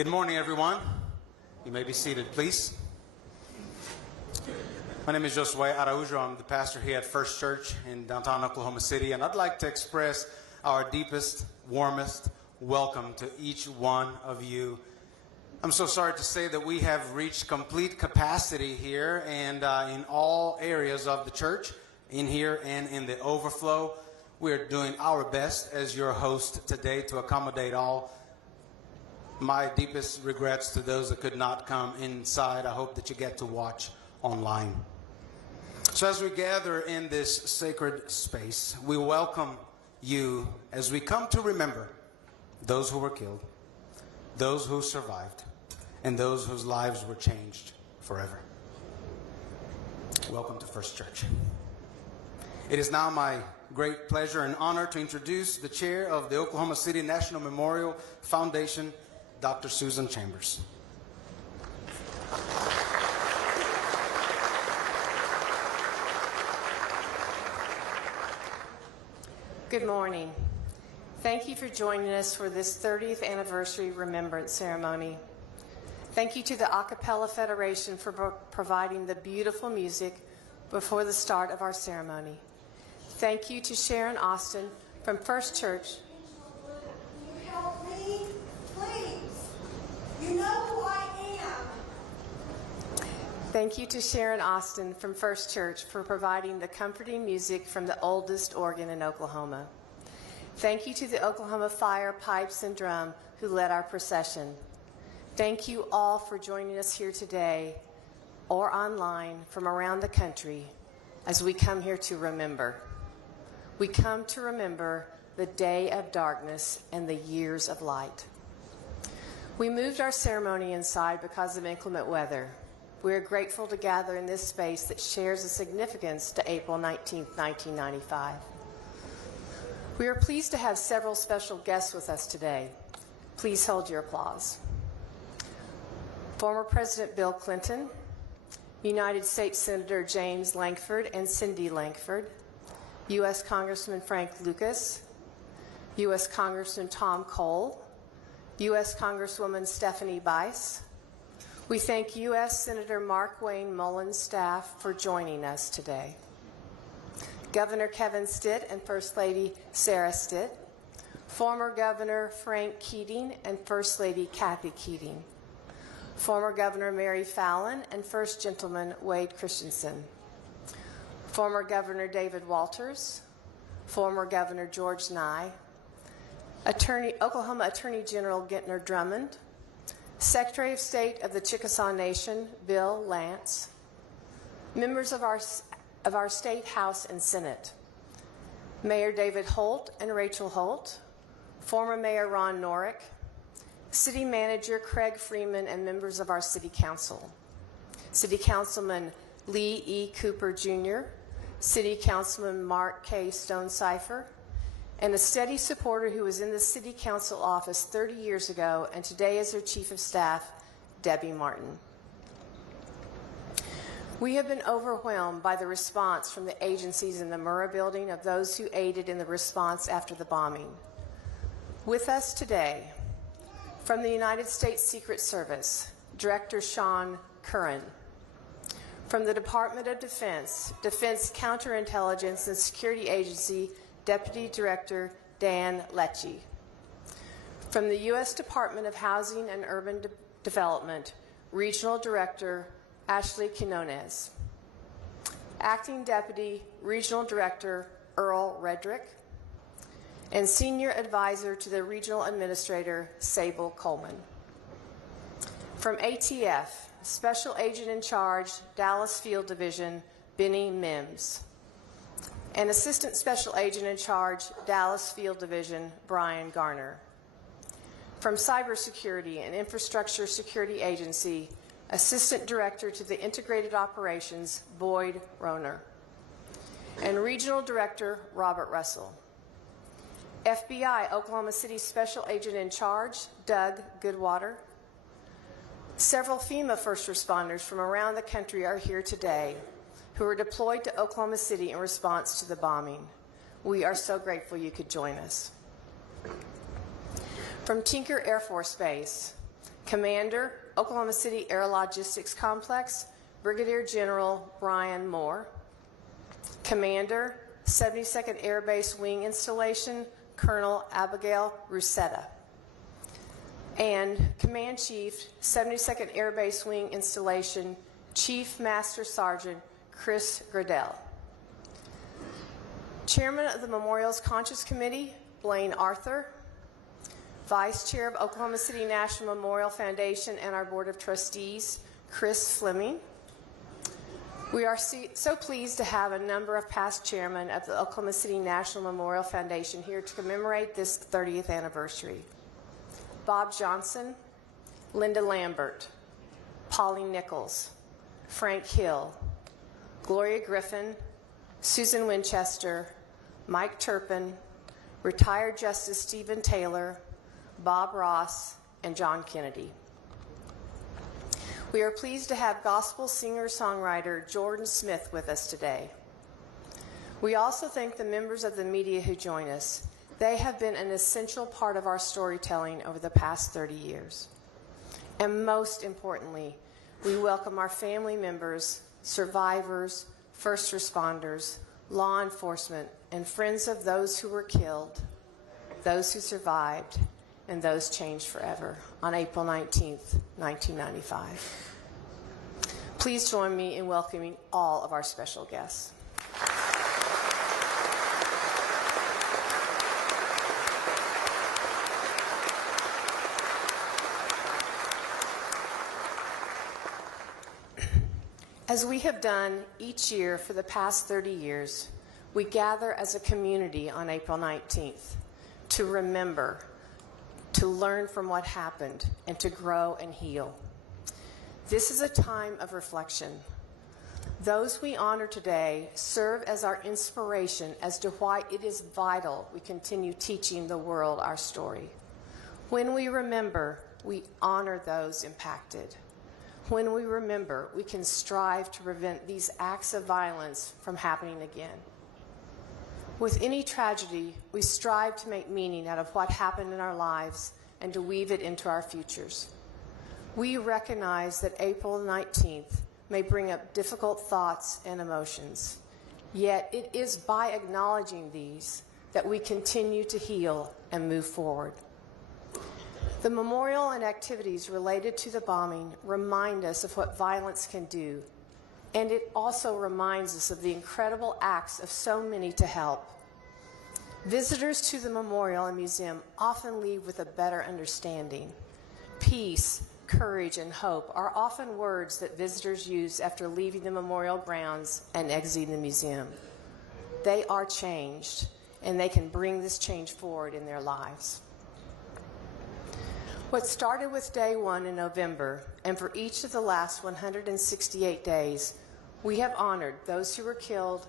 Good morning, everyone. You may be seated, please. My name is Josue Araujo. I'm the pastor here at First Church in downtown Oklahoma City, and I'd like to express our deepest, warmest welcome to each one of you. I'm so sorry to say that we have reached complete capacity here and in all areas of the church, in here and in the overflow. We're doing our best as your host today to accommodate all. My deepest regrets to those that could not come inside. I hope that you get to watch online. So as we gather in this sacred space, we welcome you as we come to remember those who were killed, those who survived, and those whose lives were changed forever. Welcome to First Church. It is now my great pleasure and honor to introduce the chair of the Oklahoma City National Memorial Foundation, Dr. Susan Chambers. Good morning. Thank you for joining us for this 30th anniversary remembrance ceremony. Thank you to the A Cappella Federation for providing the beautiful music before the start of our ceremony. Thank you to Sharon Austin from First Church. Will you help me? Please. You know who I am. Thank you to Sharon Austin from First Church for providing the comforting music from the oldest organ in Oklahoma. Thank you to the Oklahoma Fire, Pipes, and Drum who led our procession. Thank you all for joining us here today or online from around the country as we come here to remember. We come to remember the day of darkness and the years of light. We moved our ceremony inside because of inclement weather. We are grateful to gather in this space that shares a significance to April 19, 1995. We are pleased to have several special guests with us today. Please hold your applause. Former President Bill Clinton, United States Senator James Lankford and Cindy Lankford, U.S. Congressman Frank Lucas, U.S. Congressman Tom Cole, U.S. Congresswoman Stephanie Bice. We thank U.S. Senator Mark Wayne Mullen's staff for joining us today. Governor Kevin Stitt and First Lady Sarah Stitt, former Governor Frank Keating and First Lady Kathy Keating, former Governor Mary Fallon and First Gentleman Wade Christensen, former Governor David Walters, former Governor George Nye, Oklahoma Attorney General Gentner Drummond, Secretary of State of the Chickasaw Nation, Bill Lance, members of our State House and Senate, Mayor David Holt and Rachel Holt, former Mayor Ron Norick, City Manager Craig Freeman and members of our City Council, City Councilman Lee E. Cooper Jr., City Councilman Mark K. Stonecipher, and a steady supporter who was in the City Council office 30 years ago and today is their Chief of Staff, Debbie Martin. We have been overwhelmed by the response from the agencies in the Murrah building of those who aided in the response after the bombing. With us today, from the United States Secret Service, Director Sean Curran. From the Department of Defense, Defense Counterintelligence and Security Agency, Deputy Director Dan Lecce. From the U.S. Department of Housing and Urban Development, Regional Director Ashley Quinones. Acting Deputy Regional Director Earl Redrick. And Senior Advisor to the Regional Administrator Sable Coleman. From ATF, Special Agent in Charge, Dallas Field Division, Benny Mims. And Assistant Special Agent in Charge, Dallas Field Division, Brian Garner. From Cybersecurity and Infrastructure Security Agency, Assistant Director to the Integrated Operations, Boyd Rohner. And Regional Director, Robert Russell. FBI Oklahoma City Special Agent in Charge, Doug Goodwater. Several FEMA first responders from around the country are here today who were deployed to Oklahoma City in response to the bombing. We are so grateful you could join us. From Tinker Air Force Base, Commander, Oklahoma City Air Logistics Complex, Brigadier General Brian Moore. Commander, 72nd Air Base Wing Installation, Colonel Abigail Rusetta. And Command Chief, 72nd Air Base Wing Installation, Chief Master Sergeant Chris Gradell. Chairman of the Memorials Conscious Committee, Blaine Arthur. Vice Chair of Oklahoma City National Memorial Foundation and our Board of Trustees, Chris Fleming. We are so pleased to have a number of past chairmen of the Oklahoma City National Memorial Foundation here to commemorate this 30th anniversary. Bob Johnson, Linda Lambert, Pauline Nichols, Frank Hill, Gloria Griffin, Susan Winchester, Mike Turpin, retired Justice Stephen Taylor, Bob Ross, and John Kennedy. We are pleased to have gospel singer-songwriter Jordan Smith with us today. We also thank the members of the media who join us. They have been an essential part of our storytelling over the past 30 years. And most importantly, we welcome our family members, survivors, first responders, law enforcement, and friends of those who were killed, those who survived, and those changed forever on April 19th, 1995. Please join me in welcoming all of our special guests. As we have done each year for the past 30 years, we gather as a community on April 19th to remember, to learn from what happened, and to grow and heal. This is a time of reflection. Those we honor today serve as our inspiration as to why it is vital we continue teaching the world our story. When we remember, we honor those impacted. When we remember, we can strive to prevent these acts of violence from happening again. With any tragedy, we strive to make meaning out of what happened in our lives and to weave it into our futures. We recognize that April 19th may bring up difficult thoughts and emotions, yet it is by acknowledging these that we continue to heal and move forward. The memorial and activities related to the bombing remind us of what violence can do, and it also reminds us of the incredible acts of so many to help. Visitors to the memorial and museum often leave with a better understanding. Peace, courage, and hope are often words that visitors use after leaving the memorial grounds and exiting the museum. They are changed, and they can bring this change forward in their lives. What started with day one in November, and for each of the last 168 days, we have honored those who were killed,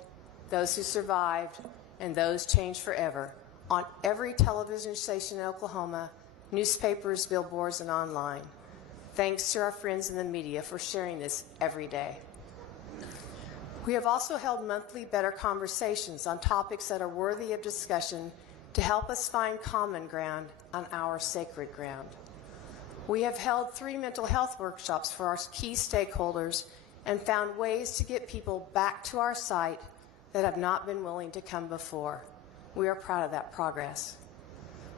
those who survived, and those changed forever on every television station in Oklahoma, newspapers, billboards, and online. Thanks to our friends in the media for sharing this every day. We have also held monthly Better Conversations on topics that are worthy of discussion to help us find common ground on our sacred ground. We have held 3 mental health workshops for our key stakeholders and found ways to get people back to our site that have not been willing to come before. We are proud of that progress.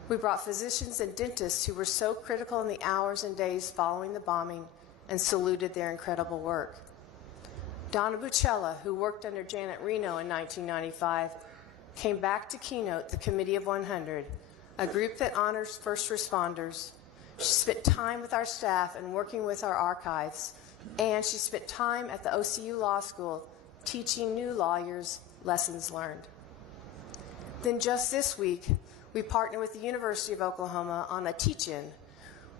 We brought physicians and dentists who were so critical in the hours and days following the bombing and saluted their incredible work. Donna Bucella, who worked under Janet Reno in 1995, came back to keynote the Committee of 100, a group that honors first responders. She spent time with our staff and working with our archives, and she spent time at the OCU Law School teaching new lawyers lessons learned. Then just this week, we partnered with the University of Oklahoma on a teach-in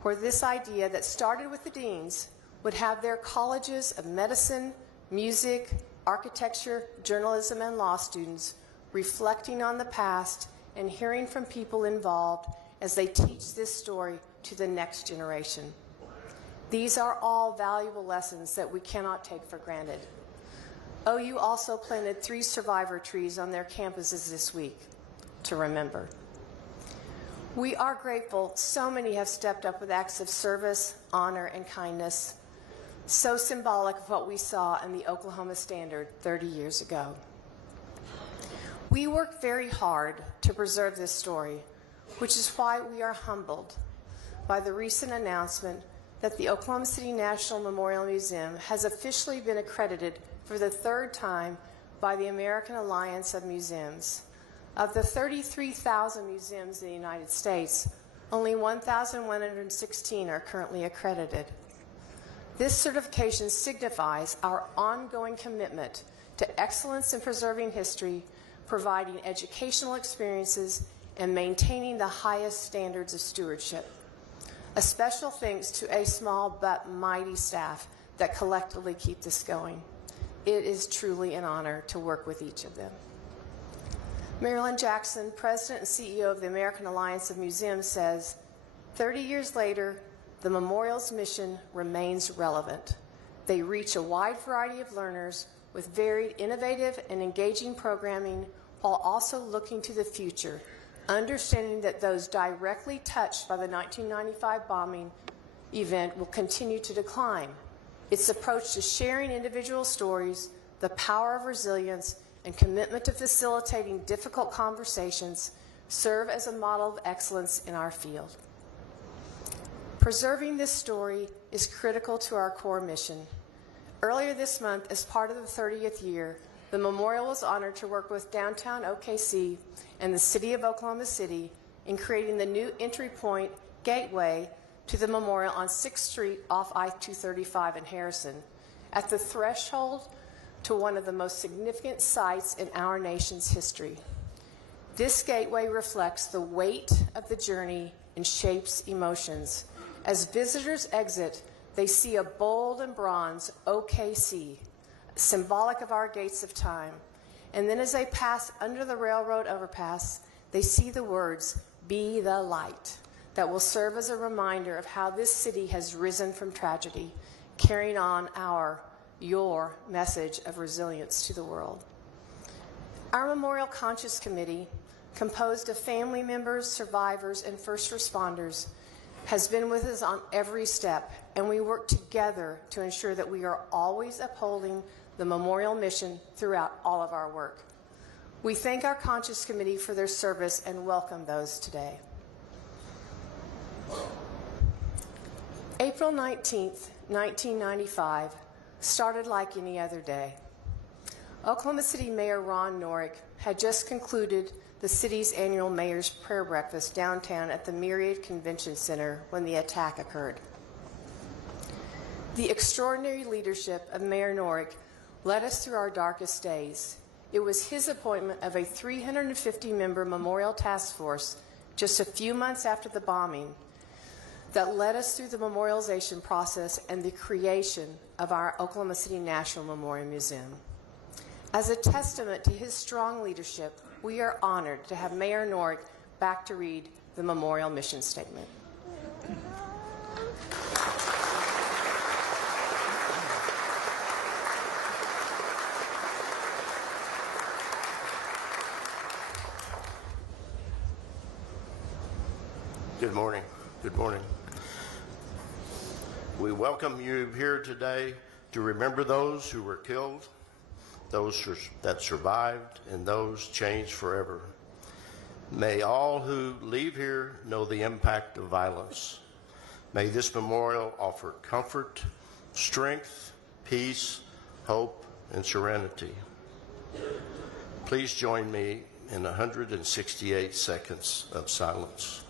where this idea that started with the deans would have their colleges of medicine, music, architecture, journalism, and law students reflecting on the past and hearing from people involved as they teach this story to the next generation. These are all valuable lessons that we cannot take for granted. OU also planted 3 survivor trees on their campuses this week to remember. We are grateful so many have stepped up with acts of service, honor, and kindness, so symbolic of what we saw in the Oklahoma Standard 30 years ago. We work very hard to preserve this story, which is why we are humbled by the recent announcement that the Oklahoma City National Memorial Museum has officially been accredited for the third time by the American Alliance of Museums. Of the 33,000 museums in the United States, only 1,116 are currently accredited. This certification signifies our ongoing commitment to excellence in preserving history, providing educational experiences, and maintaining the highest standards of stewardship. A special thanks to a small but mighty staff that collectively keep this going. It is truly an honor to work with each of them. Marilyn Jackson, President and CEO of the American Alliance of Museums, says, 30 years later, the memorial's mission remains relevant. They reach a wide variety of learners with varied, innovative, and engaging programming while also looking to the future, understanding that those directly touched by the 1995 bombing event will continue to decline. Its approach to sharing individual stories, the power of resilience, and commitment to facilitating difficult conversations serve as a model of excellence in our field. Preserving this story is critical to our core mission. Earlier this month, as part of the 30th year, the memorial was honored to work with downtown OKC and the City of Oklahoma City in creating the new entry point gateway to the memorial on 6th Street off I-235 in Harrison, at the threshold to one of the most significant sites in our nation's history. This gateway reflects the weight of the journey and shapes emotions. As visitors exit, they see a bold and bronze OKC, symbolic of our gates of time. And then as they pass under the railroad overpass, they see the words, "Be the light," that will serve as a reminder of how this city has risen from tragedy, carrying on your message of resilience to the world. Our Memorial Conscious Committee, composed of family members, survivors, and first responders, has been with us on every step, and we work together to ensure that we are always upholding the memorial mission throughout all of our work. We thank our Conscious Committee for their service and welcome those today. April 19th, 1995 started like any other day. Oklahoma City Mayor Ron Norick had just concluded the city's annual Mayor's Prayer Breakfast downtown at the Myriad Convention Center when the attack occurred. The extraordinary leadership of Mayor Norick led us through our darkest days. It was his appointment of a 350-member memorial task force just a few months after the bombing that led us through the memorialization process and the creation of our Oklahoma City National Memorial Museum. As a testament to his strong leadership, we are honored to have Mayor Norick back to read the memorial mission statement. Good morning. Good morning. We welcome you here today to remember those who were killed, those that survived, and those changed forever. May all who leave here know the impact of violence. May this memorial offer comfort, strength, peace, hope, and serenity. Please join me in 168 seconds of silence.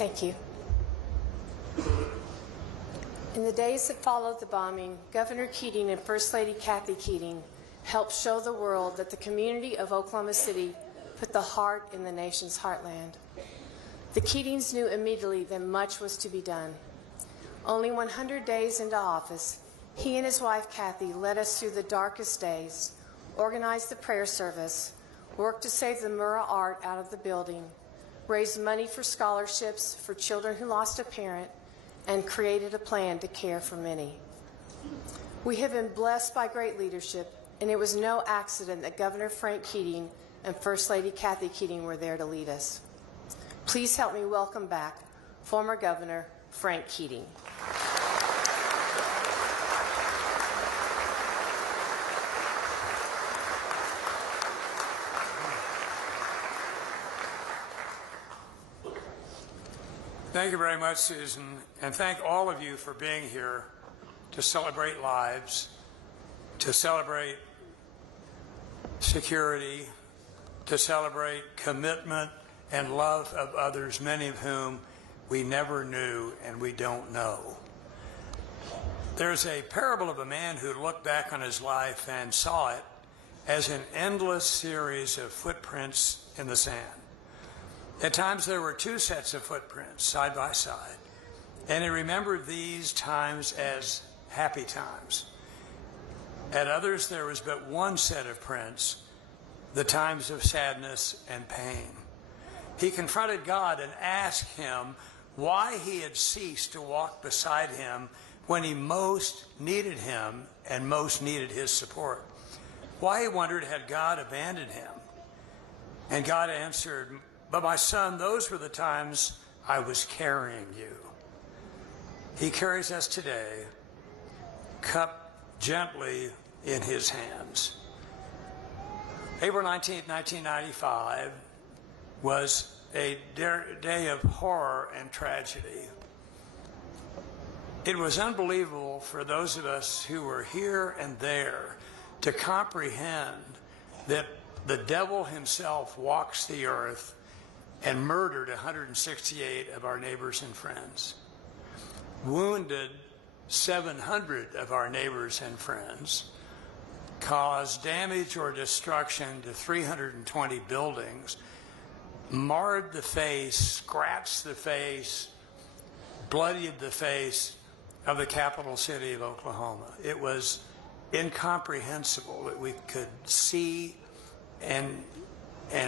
Thank you. In the days that followed the bombing, Governor Keating and First Lady Kathy Keating helped show the world that the community of Oklahoma City put the heart in the nation's heartland. The Keatings knew immediately that much was to be done. Only 100 days into office, he and his wife Kathy led us through the darkest days, organized the prayer service, worked to save the Murrah art out of the building, raised money for scholarships for children who lost a parent, and created a plan to care for many. We have been blessed by great leadership, and it was no accident that Governor Frank Keating and First Lady Kathy Keating were there to lead us. Please help me welcome back former Governor Frank Keating. Thank you very much, Susan, and thank all of you for being here to celebrate lives, to celebrate security, to celebrate commitment and love of others, many of whom we never knew and we don't know. There's a parable of a man who looked back on his life and saw it as an endless series of footprints in the sand. At times there were two sets of footprints side by side, and he remembered these times as happy times. At others there was but one set of prints, the times of sadness and pain. He confronted God and asked him why he had ceased to walk beside him when he most needed him and most needed his support. Why, he wondered, had God abandoned him? And God answered, "But my son, those were the times I was carrying you." He carries us today, cup gently in his hands. April 19, 1995 was a day of horror and tragedy. It was unbelievable for those of us who were here and there to comprehend that the devil himself walks the earth and murdered 168 of our neighbors and friends, wounded 700 of our neighbors and friends, caused damage or destruction to 320 buildings, marred the face, scratched the face, bloodied the face of the capital city of Oklahoma. It was incomprehensible that we could see and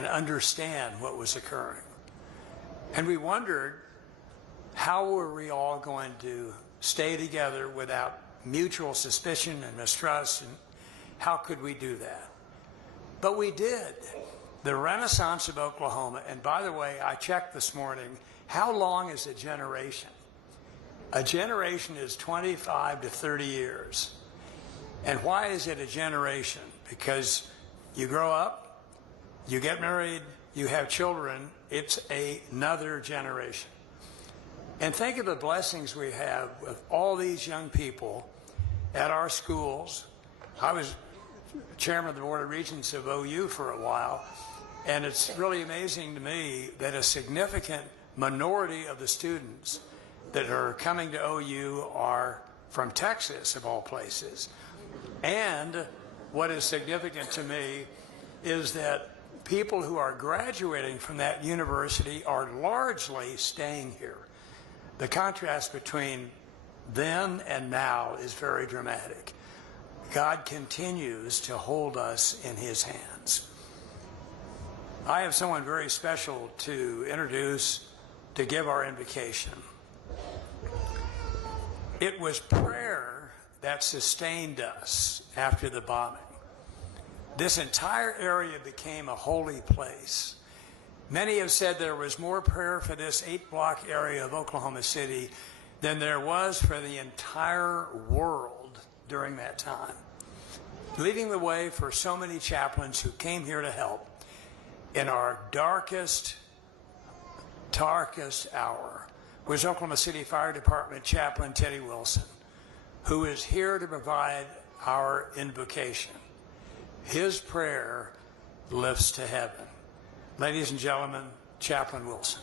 understand what was occurring. And we wondered, how were we all going to stay together without mutual suspicion and mistrust, and how could we do that? But we did. The Renaissance of Oklahoma, and by the way, I checked this morning, how long is a generation? A generation is 25 to 30 years. And why is it a generation? Because you grow up, you get married, you have children, it's another generation. And think of the blessings we have with all these young people at our schools. I was chairman of the Board of Regents of OU for a while, and it's really amazing to me that a significant minority of the students that are coming to OU are from Texas, of all places. And what is significant to me is that people who are graduating from that university are largely staying here. The contrast between then and now is very dramatic. God continues to hold us in his hands. I have someone very special to introduce to give our invocation. It was prayer that sustained us after the bombing. This entire area became a holy place. Many have said there was more prayer for this 8-block area of Oklahoma City than there was for the entire world during that time, leading the way for so many chaplains who came here to help in our darkest hour was Oklahoma City Fire Department Chaplain Teddy Wilson, who is here to provide our invocation. His prayer lifts to heaven. Ladies and gentlemen, Chaplain Wilson.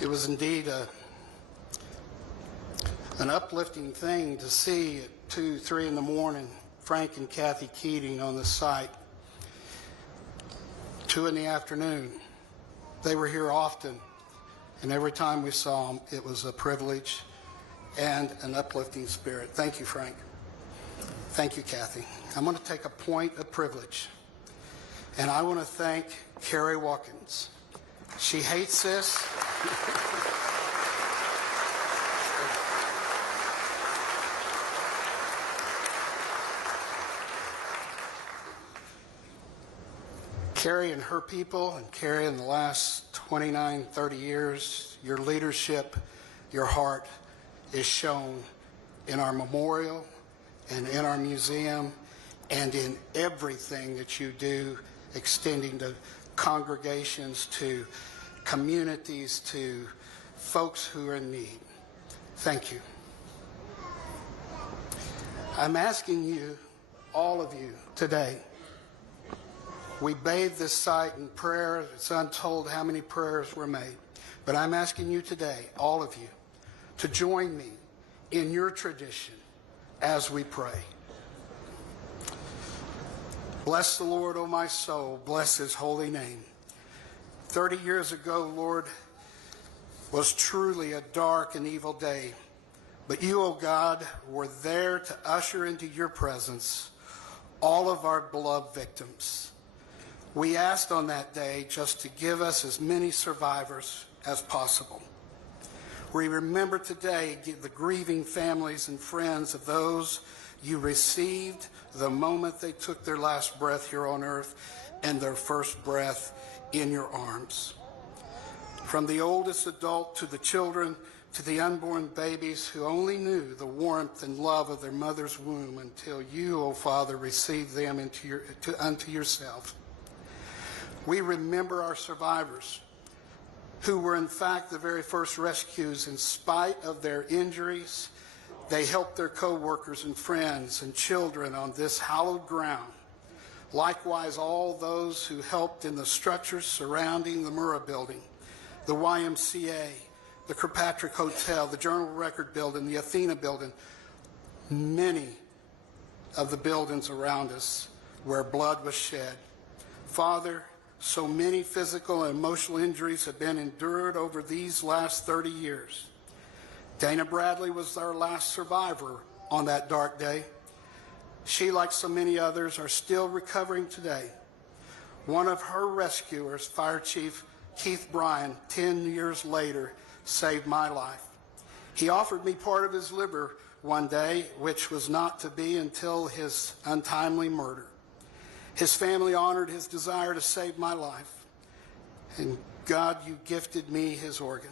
It was indeed an uplifting thing to see at 2, 3 in the morning Frank and Kathy Keating on the site. 2 in the afternoon. They were here often, and every time we saw them, it was a privilege and an uplifting spirit. Thank you, Frank. Thank you, Kathy. I'm going to take a point of privilege, and I want to thank Carrie Watkins. She hates this. Carrie and her people, and Carrie in the last 29, 30 years, your leadership, your heart is shown in our memorial and in our museum and in everything that you do, extending to congregations, to communities, to folks who are in need. Thank you. I'm asking you, all of you, today, we bathed this site in prayer. It's untold how many prayers were made. But I'm asking you today, all of you, to join me in your tradition as we pray. Bless the Lord, O my soul. Bless his holy name. 30 years ago, Lord, was truly a dark and evil day. But you, O God, were there to usher into your presence all of our beloved victims. We asked on that day just to give us as many survivors as possible. We remember today the grieving families and friends of those you received the moment they took their last breath here on earth and their first breath in your arms. From the oldest adult to the children to the unborn babies who only knew the warmth and love of their mother's womb until you, O Father, received them unto yourself. We remember our survivors who were in fact the very first rescues. In spite of their injuries, they helped their co-workers and friends and children on this hallowed ground. Likewise, all those who helped in the structures surrounding the Murrah Building, the YMCA, the Kirkpatrick Hotel, the Journal Record Building, the Athena Building, many of the buildings around us where blood was shed. Father, so many physical and emotional injuries have been endured over these last 30 years. Dana Bradley was our last survivor on that dark day. She, like so many others, are still recovering today. One of her rescuers, Fire Chief Keith Bryan, 10 years later, saved my life. He offered me part of his liver one day, which was not to be until his untimely murder. His family honored his desire to save my life. And God, you gifted me his organ.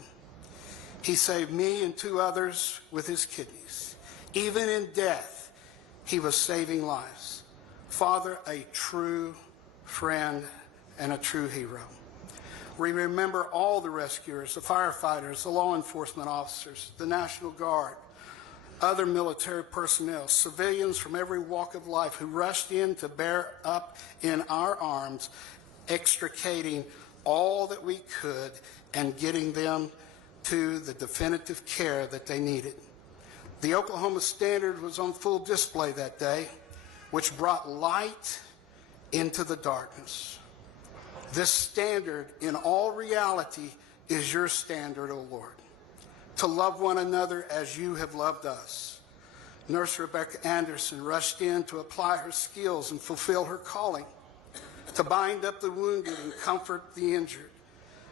He saved me and 2 others with his kidneys. Even in death, he was saving lives. Father, a true friend and a true hero. We remember all the rescuers, the firefighters, the law enforcement officers, the National Guard, other military personnel, civilians from every walk of life who rushed in to bear up in our arms, extricating all that we could and getting them to the definitive care that they needed. The Oklahoma Standard was on full display that day, which brought light into the darkness. This standard, in all reality, is your standard, O Lord. To love one another as you have loved us. Nurse Rebecca Anderson rushed in to apply her skills and fulfill her calling, to bind up the wounded and comfort the injured.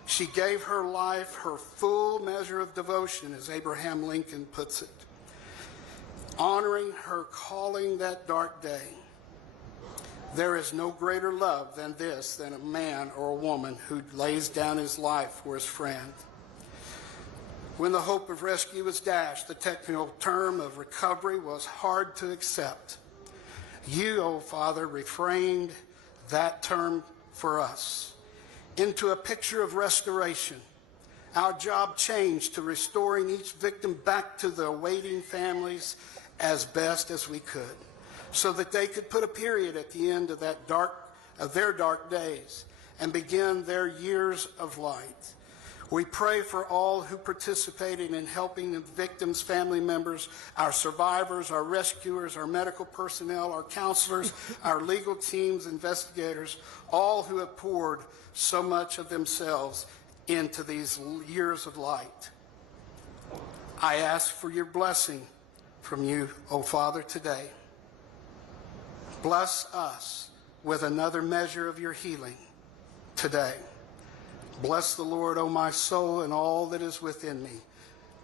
She gave her life her full measure of devotion, as Abraham Lincoln puts it, honoring her calling that dark day. There is no greater love than this, than a man or a woman who lays down his life for his friend. When the hope of rescue was dashed, the technical term of recovery was hard to accept. You, O Father, refrained that term for us into a picture of restoration. Our job changed to restoring each victim back to their awaiting families as best as we could, so that they could put a period at the end of their dark days and begin their years of light. We pray for all who participated in helping the victims' family members, our survivors, our rescuers, our medical personnel, our counselors, our legal teams, investigators, all who have poured so much of themselves into these years of light. I ask for your blessing from you, O Father, today. Bless us with another measure of your healing today. Bless the Lord, O my soul, and all that is within me.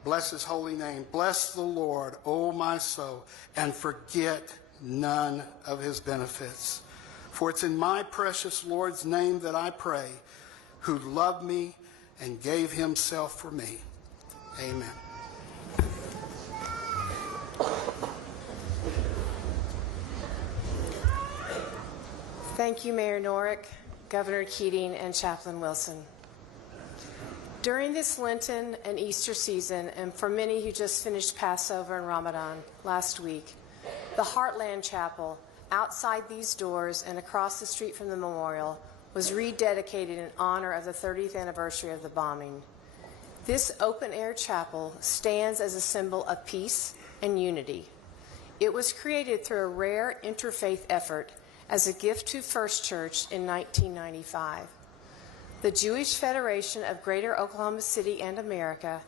Bless his holy name. Bless the Lord, O my soul, and forget none of his benefits. For it's in my precious Lord's name that I pray, who loved me and gave himself for me. Amen. Thank you, Mayor Norick, Governor Keating, and Chaplain Wilson. During this Lenten and Easter season, and for many who just finished Passover and Ramadan last week, the Heartland Chapel outside these doors and across the street from the memorial was rededicated in honor of the 30th anniversary of the bombing. This open-air chapel stands as a symbol of peace and unity. It was created through a rare interfaith effort as a gift to First Church in 1995. The Jewish Federation of Greater Oklahoma City and America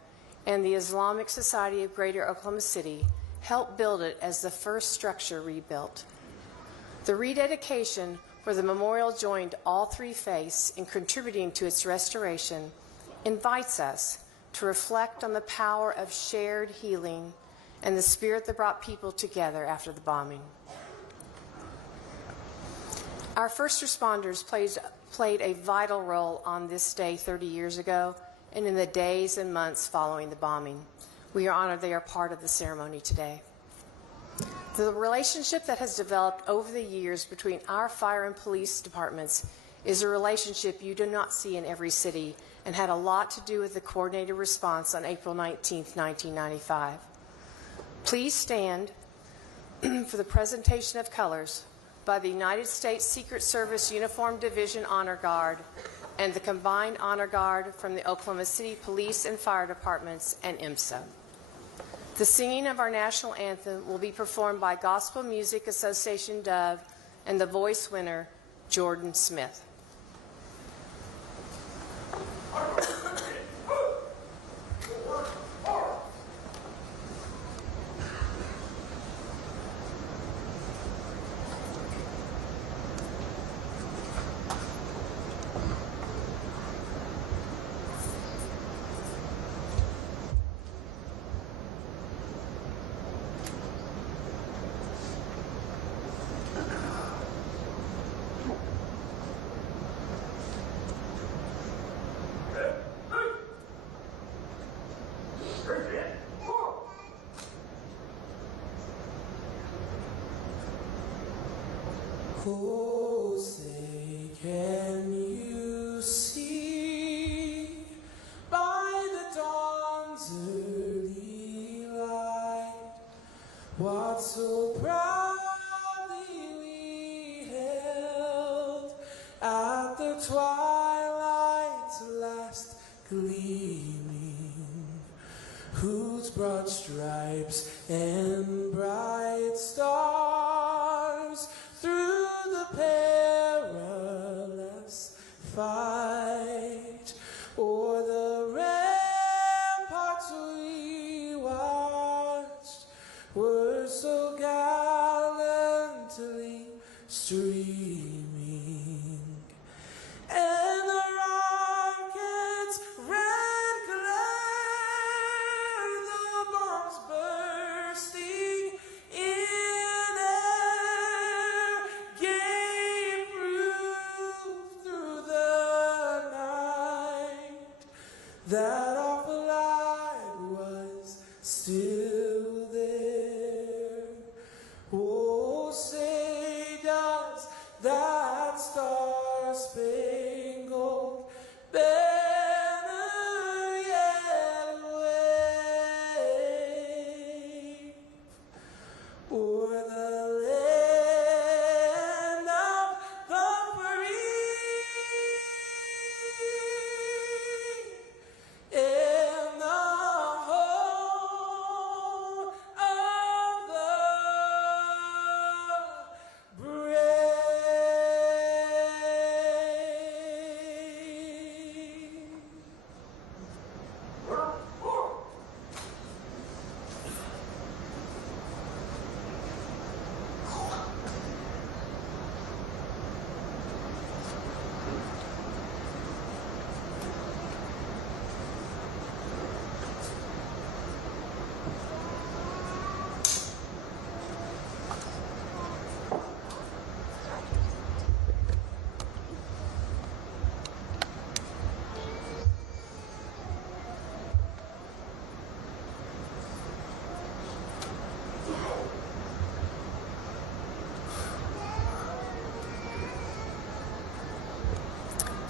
and the Islamic Society of Greater Oklahoma City helped build it as the first structure rebuilt. The rededication, where the memorial joined all three faiths in contributing to its restoration, invites us to reflect on the power of shared healing and the spirit that brought people together after the bombing. Our first responders played a vital role on this day 30 years ago and in the days and months following the bombing. We are honored they are part of the ceremony today. The relationship that has developed over the years between our fire and police departments is a relationship you do not see in every city and had a lot to do with the coordinated response on April 19, 1995. Please stand for the presentation of colors by the United States Secret Service Uniform Division Honor Guard and the Combined Honor Guard from the Oklahoma City Police and Fire Departments and IMSA. The singing of our national anthem will be performed by Gospel Music Association Dove and the voice winner, Jordan Smith. Oh, say, can you see by the dawn's early light what so proudly we held at the twilight's last gleaming, whose broad stripes and bright stars through the perilous fight o'er the ramparts we watched were so gallantly streaming, and the rockets' red glare, the bombs bursting in air, gave proof through the night that awful light was still there. Oh, say does that star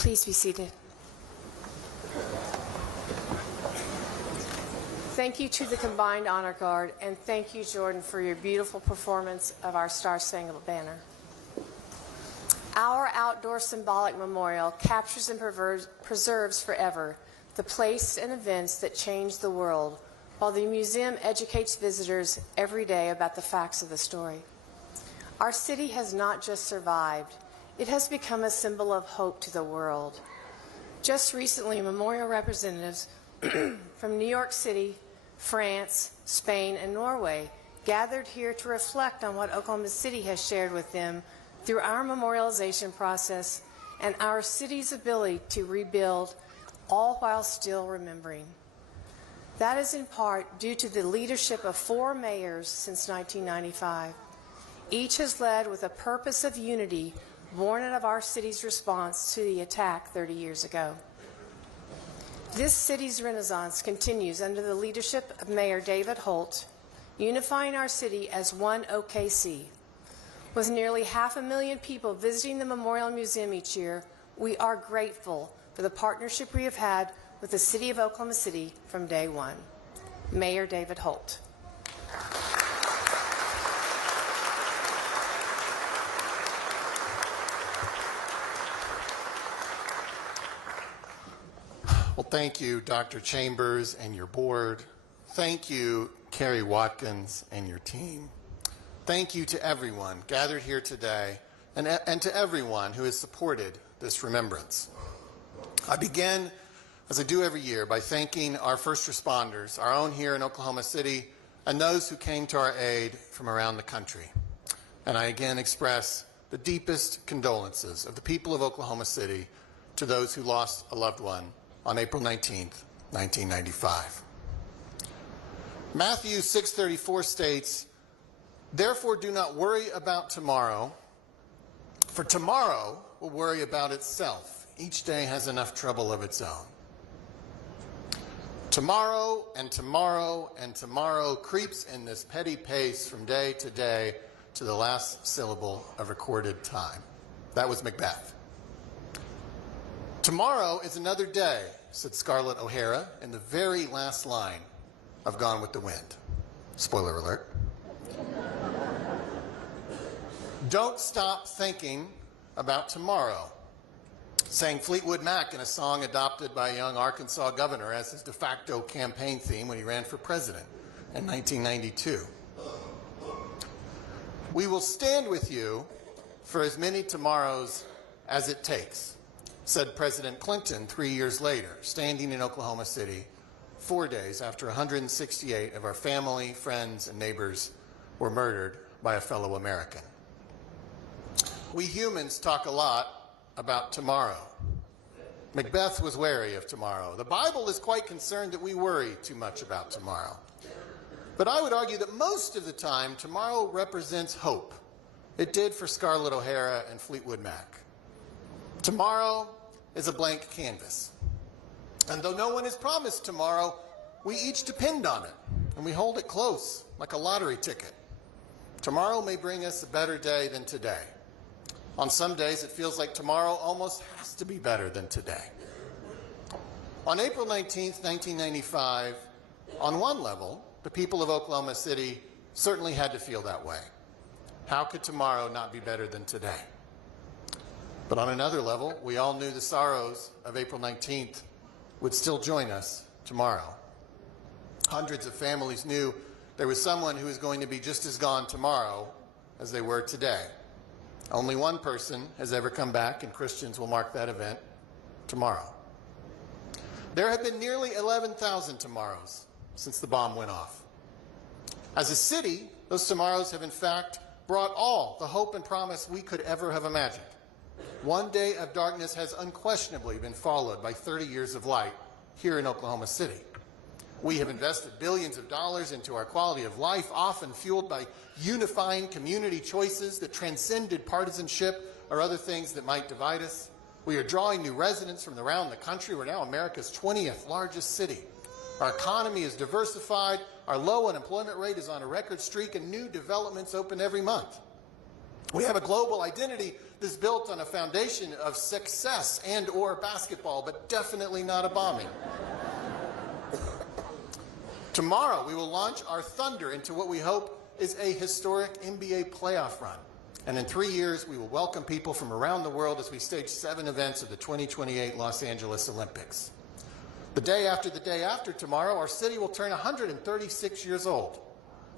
Please be seated. Thank you to the combined honor guard, and thank you, Jordan, for your beautiful performance of our Star-Spangled Banner. Our outdoor symbolic memorial captures and preserves forever the place and events that changed the world, while the museum educates visitors every day about the facts of the story. Our city has not just survived, it has become a symbol of hope to the world. Just recently, memorial representatives from New York City, France, Spain, and Norway gathered here to reflect on what Oklahoma City has shared with them through our memorialization process and our city's ability to rebuild, all while still remembering. That is in part due to the leadership of 4 mayors since 1995. Each has led with a purpose of unity born out of our city's response to the attack 30 years ago. This city's renaissance continues under the leadership of Mayor David Holt, unifying our city as one OKC. With nearly 500,000 people visiting the Memorial Museum each year, we are grateful for the partnership we have had with the City of Oklahoma City from day one. Mayor David Holt. Well, thank you, Dr. Chambers and your board. Thank you, Carrie Watkins and your team. Thank you to everyone gathered here today and to everyone who has supported this remembrance. I begin, as I do every year, by thanking our first responders, our own here in Oklahoma City, and those who came to our aid from around the country. And I again express the deepest condolences of the people of Oklahoma City to those who lost a loved one on April 19th, 1995. Matthew 6:34 states, "Therefore do not worry about tomorrow, for tomorrow will worry about itself. Each day has enough trouble of its own." Tomorrow and tomorrow and tomorrow creeps in this petty pace from day to day to the last syllable of recorded time. That was Macbeth. "Tomorrow is another day," said Scarlett O'Hara in the very last line of Gone with the Wind. Spoiler alert. "Don't stop thinking about tomorrow," sang Fleetwood Mac in a song adopted by a young Arkansas governor as his de facto campaign theme when he ran for president in 1992. "We will stand with you for as many tomorrows as it takes," said President Clinton 3 years later, standing in Oklahoma City 4 days after 168 of our family, friends, and neighbors were murdered by a fellow American. We humans talk a lot about tomorrow. Macbeth was wary of tomorrow. The Bible is quite concerned that we worry too much about tomorrow. But I would argue that most of the time, tomorrow represents hope. It did for Scarlett O'Hara and Fleetwood Mac. Tomorrow is a blank canvas. And though no one is promised tomorrow, we each depend on it, and we hold it close, like a lottery ticket. Tomorrow may bring us a better day than today. On some days, it feels like tomorrow almost has to be better than today. On April 19th, 1995, on one level, the people of Oklahoma City certainly had to feel that way. How could tomorrow not be better than today? But on another level, we all knew the sorrows of April 19th would still join us tomorrow. Hundreds of families knew there was someone who was going to be just as gone tomorrow as they were today. Only one person has ever come back, and Christians will mark that event tomorrow. There have been nearly 11,000 tomorrows since the bomb went off. As a city, those tomorrows have in fact brought all the hope and promise we could ever have imagined. One day of darkness has unquestionably been followed by 30 years of light here in Oklahoma City. We have invested billions of dollars into our quality of life, often fueled by unifying community choices that transcended partisanship or other things that might divide us. We are drawing new residents from around the country. We're now America's 20th largest city. Our economy is diversified. Our low unemployment rate is on a record streak, and new developments open every month. We have a global identity that's built on a foundation of success and or basketball, but definitely not a bombing. Tomorrow, we will launch our thunder into what we hope is a historic NBA playoff run. And in 3 years, we will welcome people from around the world as we stage 7 events of the 2028 Los Angeles Olympics. The day after tomorrow, our city will turn 136 years old.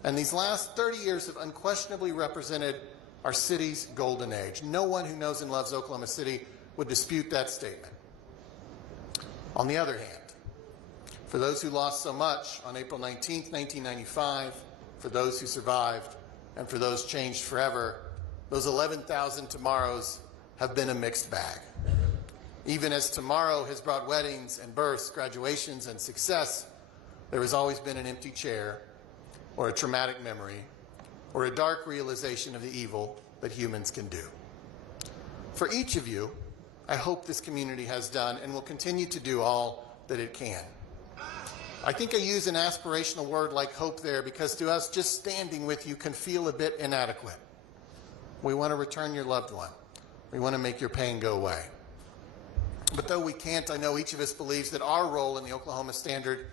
And these last 30 years have unquestionably represented our city's golden age. No one who knows and loves Oklahoma City would dispute that statement. On the other hand, for those who lost so much on April 19th, 1995, for those who survived, and for those changed forever, those 11,000 tomorrows have been a mixed bag. Even as tomorrow has brought weddings and births, graduations and success, there has always been an empty chair, or a traumatic memory, or a dark realization of the evil that humans can do. For each of you, I hope this community has done and will continue to do all that it can. I think I use an aspirational word like hope there because to us, just standing with you can feel a bit inadequate. We want to return your loved one. We want to make your pain go away. But though we can't, I know each of us believes that our role in the Oklahoma Standard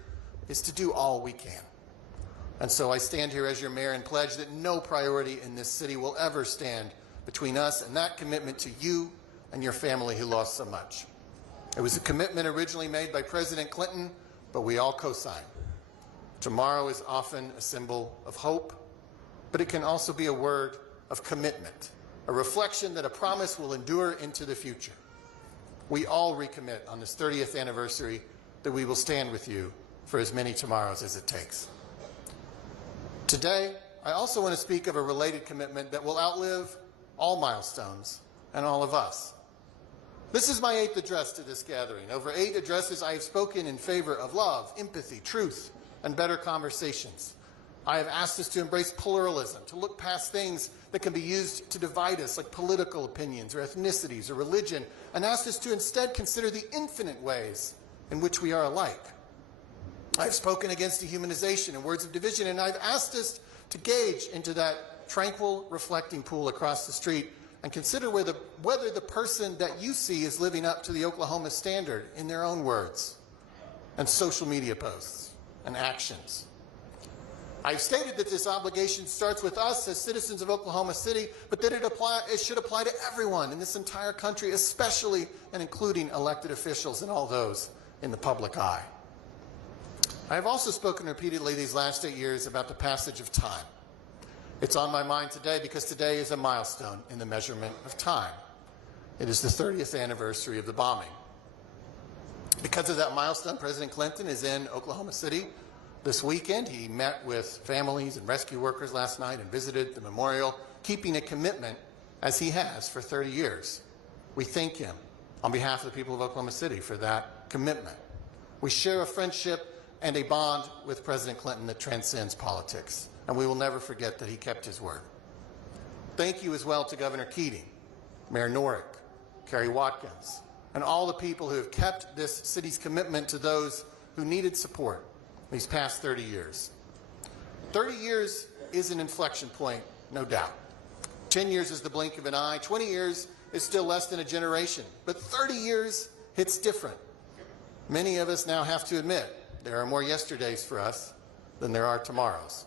is to do all we can. And so I stand here as your mayor and pledge that no priority in this city will ever stand between us and that commitment to you and your family who lost so much. It was a commitment originally made by President Clinton, but we all co-sign. Tomorrow is often a symbol of hope, but it can also be a word of commitment, a reflection that a promise will endure into the future. We all recommit on this 30th anniversary that we will stand with you for as many tomorrows as it takes. Today, I also want to speak of a related commitment that will outlive all milestones and all of us. This is my 8th address to this gathering. Over 8 addresses, I have spoken in favor of love, empathy, truth, and better conversations. I have asked us to embrace pluralism, to look past things that can be used to divide us, like political opinions or ethnicities or religion, and asked us to instead consider the infinite ways in which we are alike. I've spoken against dehumanization and words of division, and I've asked us to gauge into that tranquil, reflecting pool across the street and consider whether the person that you see is living up to the Oklahoma Standard in their own words and social media posts and actions. I've stated that this obligation starts with us as citizens of Oklahoma City, but that it should apply to everyone in this entire country, especially and including elected officials and all those in the public eye. I have also spoken repeatedly these last 8 years about the passage of time. It's on my mind today because today is a milestone in the measurement of time. It is the 30th anniversary of the bombing. Because of that milestone, President Clinton is in Oklahoma City this weekend. He met with families and rescue workers last night and visited the memorial, keeping a commitment as he has for 30 years. We thank him on behalf of the people of Oklahoma City for that commitment. We share a friendship and a bond with President Clinton that transcends politics, and we will never forget that he kept his word. Thank you as well to Governor Keating, Mayor Norick, Kerry Watkins, and all the people who have kept this city's commitment to those who needed support these past 30 years. 30 years is an inflection point, no doubt. 10 years is the blink of an eye. 20 years is still less than a generation. But 30 years hits different. Many of us now have to admit there are more yesterdays for us than there are tomorrows.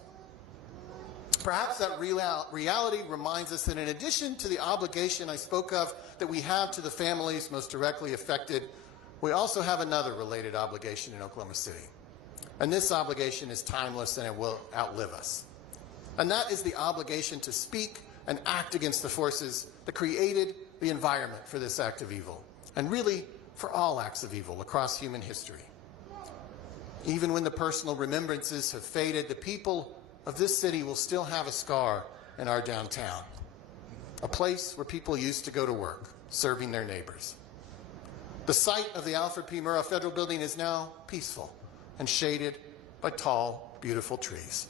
Perhaps that reality reminds us that in addition to the obligation I spoke of that we have to the families most directly affected, we also have another related obligation in Oklahoma City. And this obligation is timeless and it will outlive us. And that is the obligation to speak and act against the forces that created the environment for this act of evil, and really for all acts of evil across human history. Even when the personal remembrances have faded, the people of this city will still have a scar in our downtown, a place where people used to go to work, serving their neighbors. The site of the Alfred P. Murrah Federal Building is now peaceful and shaded by tall, beautiful trees.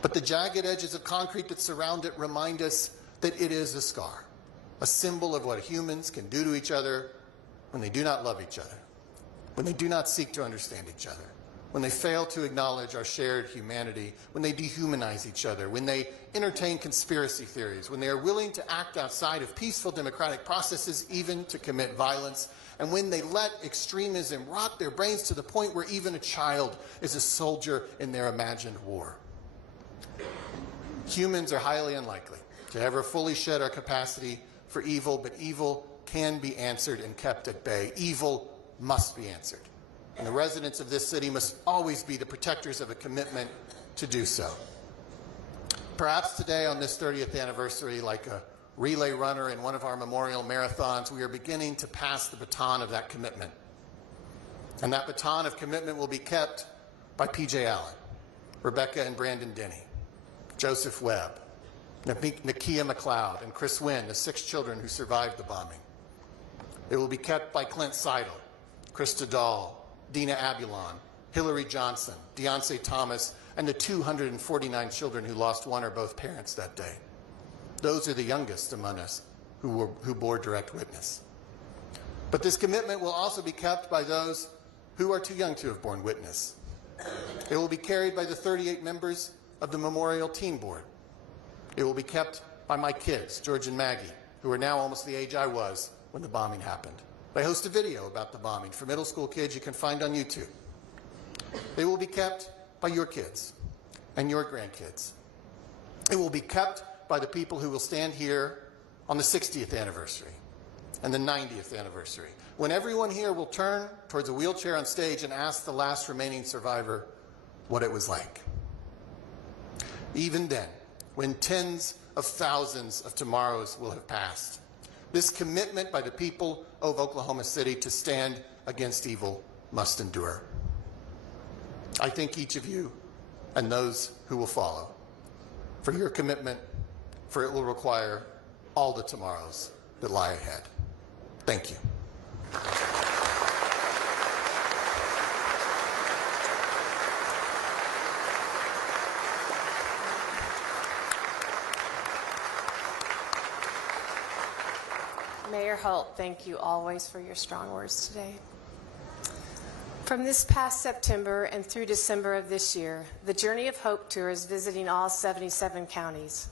But the jagged edges of concrete that surround it remind us that it is a scar, a symbol of what humans can do to each other when they do not love each other, when they do not seek to understand each other, when they fail to acknowledge our shared humanity, when they dehumanize each other, when they entertain conspiracy theories, when they are willing to act outside of peaceful democratic processes, even to commit violence, and when they let extremism rock their brains to the point where even a child is a soldier in their imagined war. Humans are highly unlikely to ever fully shed our capacity for evil, but evil can be answered and kept at bay. Evil must be answered. And the residents of this city must always be the protectors of a commitment to do so. Perhaps today on this 30th anniversary, like a relay runner in one of our memorial marathons, we are beginning to pass the baton of that commitment. And that baton of commitment will be kept by P.J. Allen, Rebecca and Brandon Denny, Joseph Webb, Nakia McLeod, and Chris Wynn, the 6 children who survived the bombing. It will be kept by Clint Seidel, Krista Dahl, Dina Abulon, Hillary Johnson, Deontay Thomas, and the 249 children who lost one or both parents that day. Those are the youngest among us who bore direct witness. But this commitment will also be kept by those who are too young to have borne witness. It will be carried by the 38 members of the Memorial Teen Board. It will be kept by my kids, George and Maggie, who are now almost the age I was when the bombing happened. I host a video about the bombing for middle school kids you can find on YouTube. It will be kept by your kids and your grandkids. It will be kept by the people who will stand here on the 60th anniversary and the 90th anniversary, when everyone here will turn towards a wheelchair on stage and ask the last remaining survivor what it was like. Even then, when tens of thousands of tomorrows will have passed, this commitment by the people of Oklahoma City to stand against evil must endure. I thank each of you and those who will follow for your commitment, for it will require all the tomorrows that lie ahead. Thank you. Mayor Holt, thank you always for your strong words today. From this past September and through December of this year, the Journey of Hope Tour is visiting all 77 counties.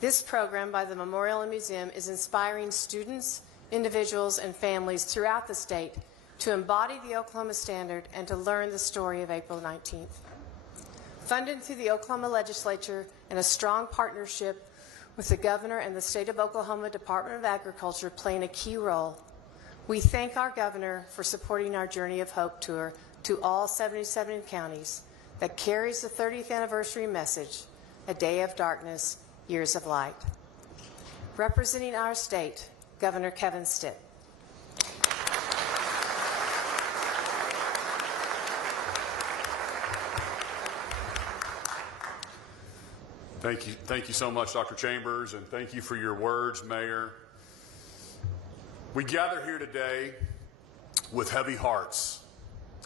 This program by the Memorial and Museum is inspiring students, individuals, and families throughout the state to embody the Oklahoma Standard and to learn the story of April 19th. Funded through the Oklahoma Legislature and a strong partnership with the Governor and the State of Oklahoma Department of Agriculture playing a key role, we thank our Governor for supporting our Journey of Hope Tour to all 77 counties that carries the 30th anniversary message, a day of darkness, years of light. Representing our state, Governor Kevin Stitt. Thank you so much, Dr. Chambers, and thank you for your words, Mayor. We gather here today with heavy hearts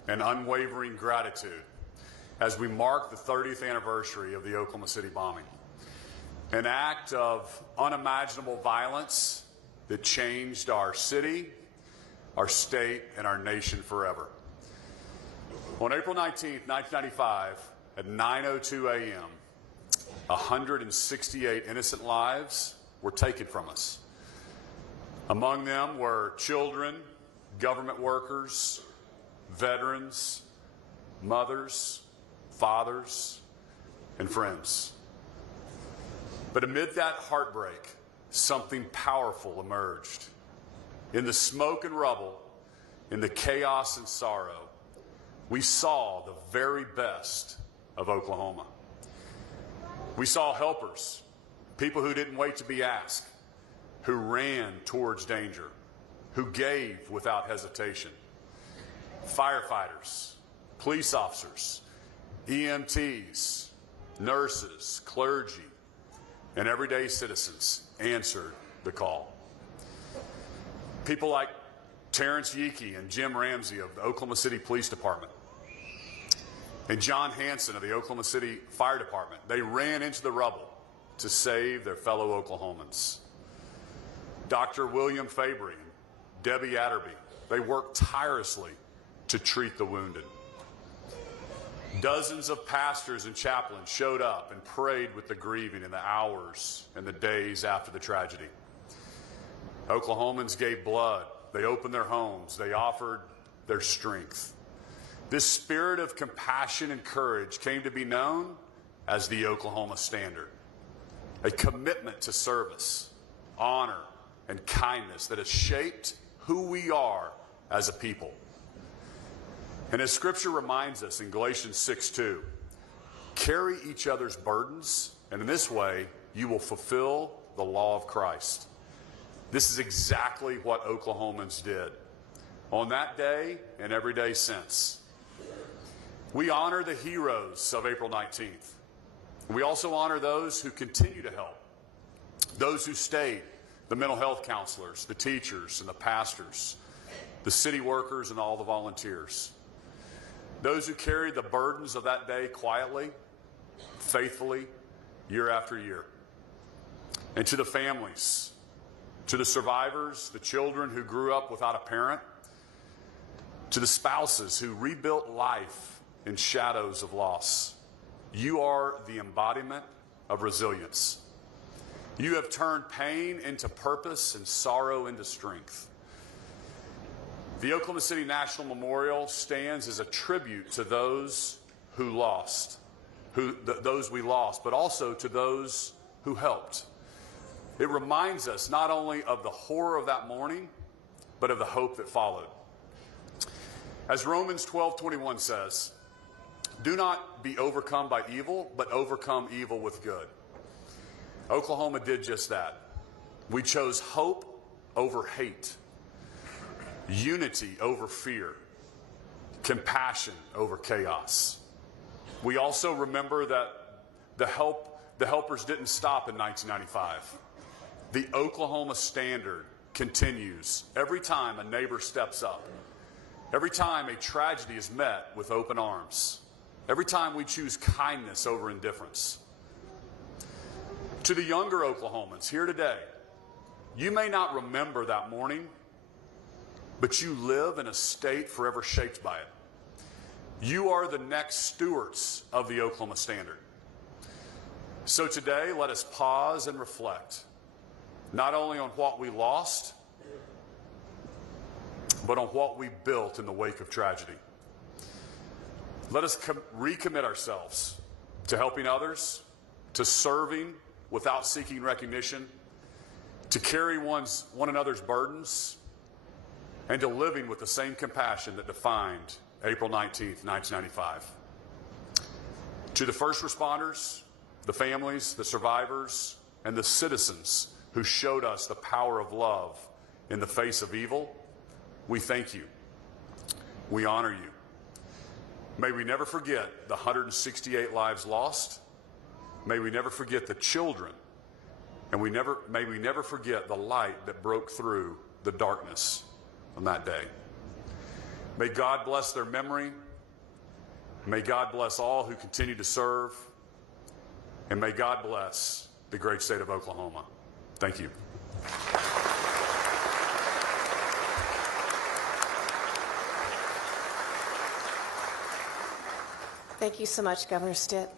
and unwavering gratitude as we mark the 30th anniversary of the Oklahoma City bombing, an act of unimaginable violence that changed our city, our state, and our nation forever. On April 19th, 1995, at 9:02 a.m., 168 innocent lives were taken from us. Among them were children, government workers, veterans, mothers, fathers, and friends. But amid that heartbreak, something powerful emerged. In the smoke and rubble, in the chaos and sorrow, we saw the very best of Oklahoma. We saw helpers, people who didn't wait to be asked, who ran towards danger, who gave without hesitation. Firefighters, police officers, EMTs, nurses, clergy, and everyday citizens answered the call. People like Terrence Yeekey and Jim Ramsey of the Oklahoma City Police Department, and John Hanson of the Oklahoma City Fire Department, they ran into the rubble to save their fellow Oklahomans. Dr. William Fabry and Debbie Atterby, they worked tirelessly to treat the wounded. Dozens of pastors and chaplains showed up and prayed with the grieving in the hours and the days after the tragedy. Oklahomans gave blood. They opened their homes. They offered their strength. This spirit of compassion and courage came to be known as the Oklahoma Standard, a commitment to service, honor, and kindness that has shaped who we are as a people. And as Scripture reminds us in Galatians 6:2, carry each other's burdens, and in this way you will fulfill the law of Christ. This is exactly what Oklahomans did on that day and every day since. We honor the heroes of April 19th. We also honor those who continue to help, those who stayed, the mental health counselors, the teachers and the pastors, the city workers and all the volunteers, those who carried the burdens of that day quietly, faithfully, year after year. And to the families, to the survivors, the children who grew up without a parent, to the spouses who rebuilt life in shadows of loss, you are the embodiment of resilience. You have turned pain into purpose and sorrow into strength. The Oklahoma City National Memorial stands as a tribute to those who lost, those we lost, but also to those who helped. It reminds us not only of the horror of that morning, but of the hope that followed. As Romans 12:21 says, do not be overcome by evil, but overcome evil with good. Oklahoma did just that. We chose hope over hate, unity over fear, compassion over chaos. We also remember that the helpers didn't stop in 1995. The Oklahoma Standard continues every time a neighbor steps up, every time a tragedy is met with open arms, every time we choose kindness over indifference. To the younger Oklahomans here today, you may not remember that morning, but you live in a state forever shaped by it. You are the next stewards of the Oklahoma Standard. So today, let us pause and reflect, not only on what we lost, but on what we built in the wake of tragedy. Let us recommit ourselves to helping others, to serving without seeking recognition, to carry one another's burdens, and to living with the same compassion that defined April 19th, 1995. To the first responders, the families, the survivors, and the citizens who showed us the power of love in the face of evil, we thank you. We honor you. May we never forget the 168 lives lost. May we never forget the children. And may we never forget the light that broke through the darkness on that day. May God bless their memory. May God bless all who continue to serve. And may God bless the great state of Oklahoma. Thank you. Thank you so much, Governor Stitt.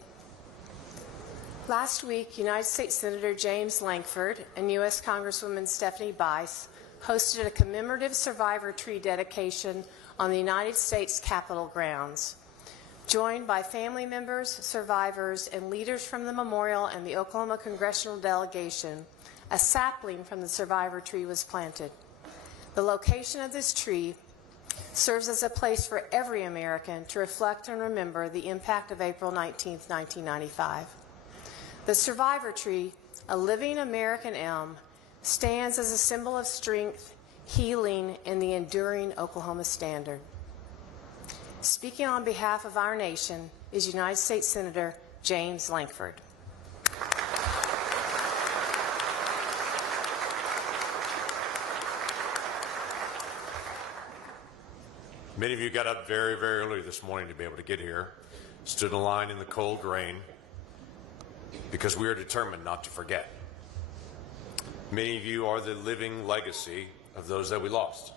Last week, United States Senator James Lankford and U.S. Congresswoman Stephanie Bice hosted a commemorative survivor tree dedication on the United States Capitol grounds. Joined by family members, survivors, and leaders from the memorial and the Oklahoma congressional delegation, a sapling from the survivor tree was planted. The location of this tree serves as a place for every American to reflect and remember the impact of April 19, 1995. The survivor tree, a living American elm, stands as a symbol of strength, healing, and the enduring Oklahoma Standard. Speaking on behalf of our nation is United States Senator James Lankford. Many of you got up very, very early this morning to be able to get here, stood in line in the cold rain, because we are determined not to forget. Many of you are the living legacy of those that we lost.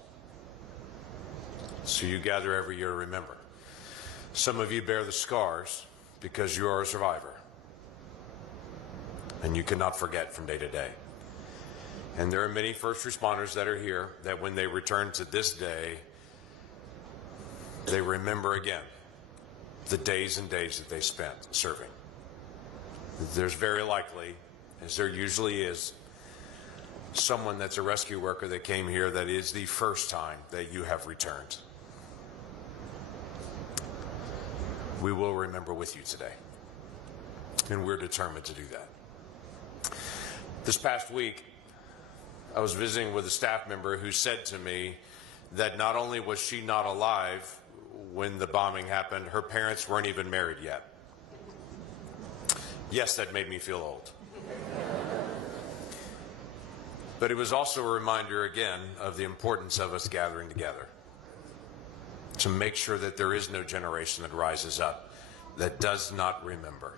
So you gather every year to remember. Some of you bear the scars because you are a survivor. And you cannot forget from day to day. And there are many first responders that are here that when they return to this day, they remember again the days and days that they spent serving. There's very likely, as there usually is, someone that's a rescue worker that came here that is the first time that you have returned. We will remember with you today, and we're determined to do that. This past week, I was visiting with a staff member who said to me that not only was she not alive when the bombing happened, her parents weren't even married yet. Yes, that made me feel old. But it was also a reminder again of the importance of us gathering together to make sure that there is no generation that rises up that does not remember,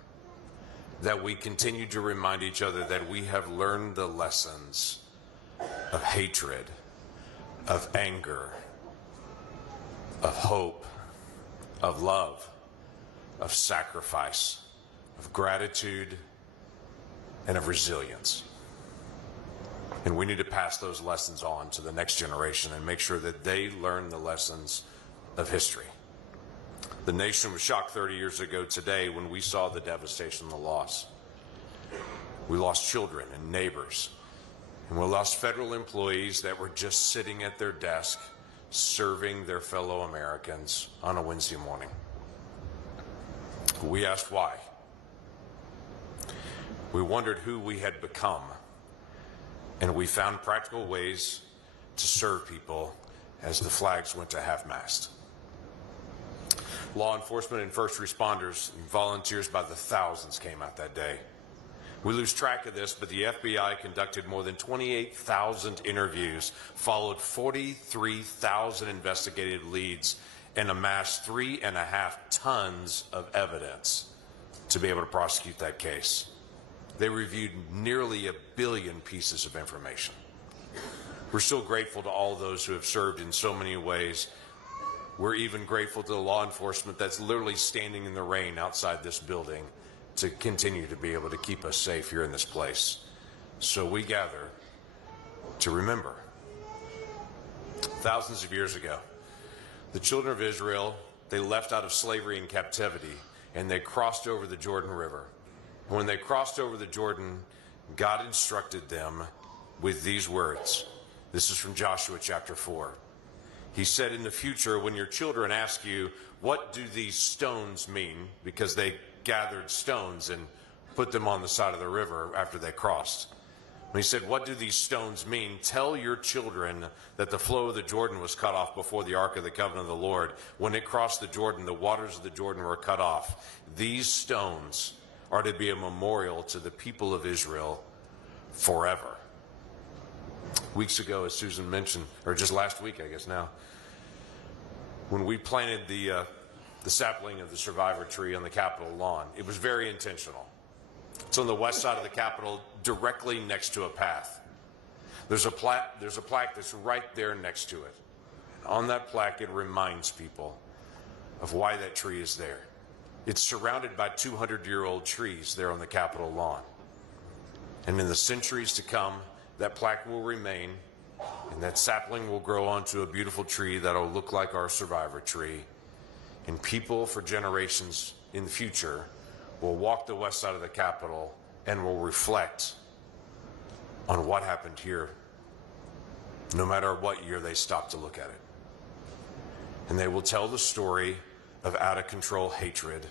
that we continue to remind each other that we have learned the lessons of hatred, of anger, of hope, of love, of sacrifice, of gratitude, and of resilience. And we need to pass those lessons on to the next generation and make sure that they learn the lessons of history. The nation was shocked 30 years ago today when we saw the devastation and the loss. We lost children and neighbors, and we lost federal employees that were just sitting at their desk serving their fellow Americans on a Wednesday morning. We asked why. We wondered who we had become, and we found practical ways to serve people as the flags went to half-mast. Law enforcement and first responders and volunteers by the thousands came out that day. We lose track of this, but the FBI conducted more than 28,000 interviews, followed 43,000 investigative leads, and amassed 3.5 tons of evidence to be able to prosecute that case. They reviewed nearly 1 billion pieces of information. We're still grateful to all those who have served in so many ways. We're even grateful to the law enforcement that's literally standing in the rain outside this building to continue to be able to keep us safe here in this place. So we gather to remember. Thousands of years ago, the children of Israel, they left out of slavery and captivity, and they crossed over the Jordan River. And when they crossed over the Jordan, God instructed them with these words. This is from Joshua chapter 4. He said, in the future, when your children ask you, what do these stones mean? Because they gathered stones and put them on the side of the river after they crossed. And he said, what do these stones mean? Tell your children that the flow of the Jordan was cut off before the Ark of the Covenant of the Lord. When it crossed the Jordan, the waters of the Jordan were cut off. These stones are to be a memorial to the people of Israel forever. Weeks ago, as Susan mentioned, or just last week, I guess now, when we planted the sapling of the survivor tree on the Capitol lawn, it was very intentional. It's on the west side of the Capitol, directly next to a path. There's a plaque that's right there next to it. On that plaque, it reminds people of why that tree is there. It's surrounded by 200-year-old trees there on the Capitol lawn. And in the centuries to come, that plaque will remain, and that sapling will grow onto a beautiful tree that'll look like our survivor tree. And people for generations in the future will walk the west side of the Capitol and will reflect on what happened here, no matter what year they stop to look at it. And they will tell the story of out-of-control hatred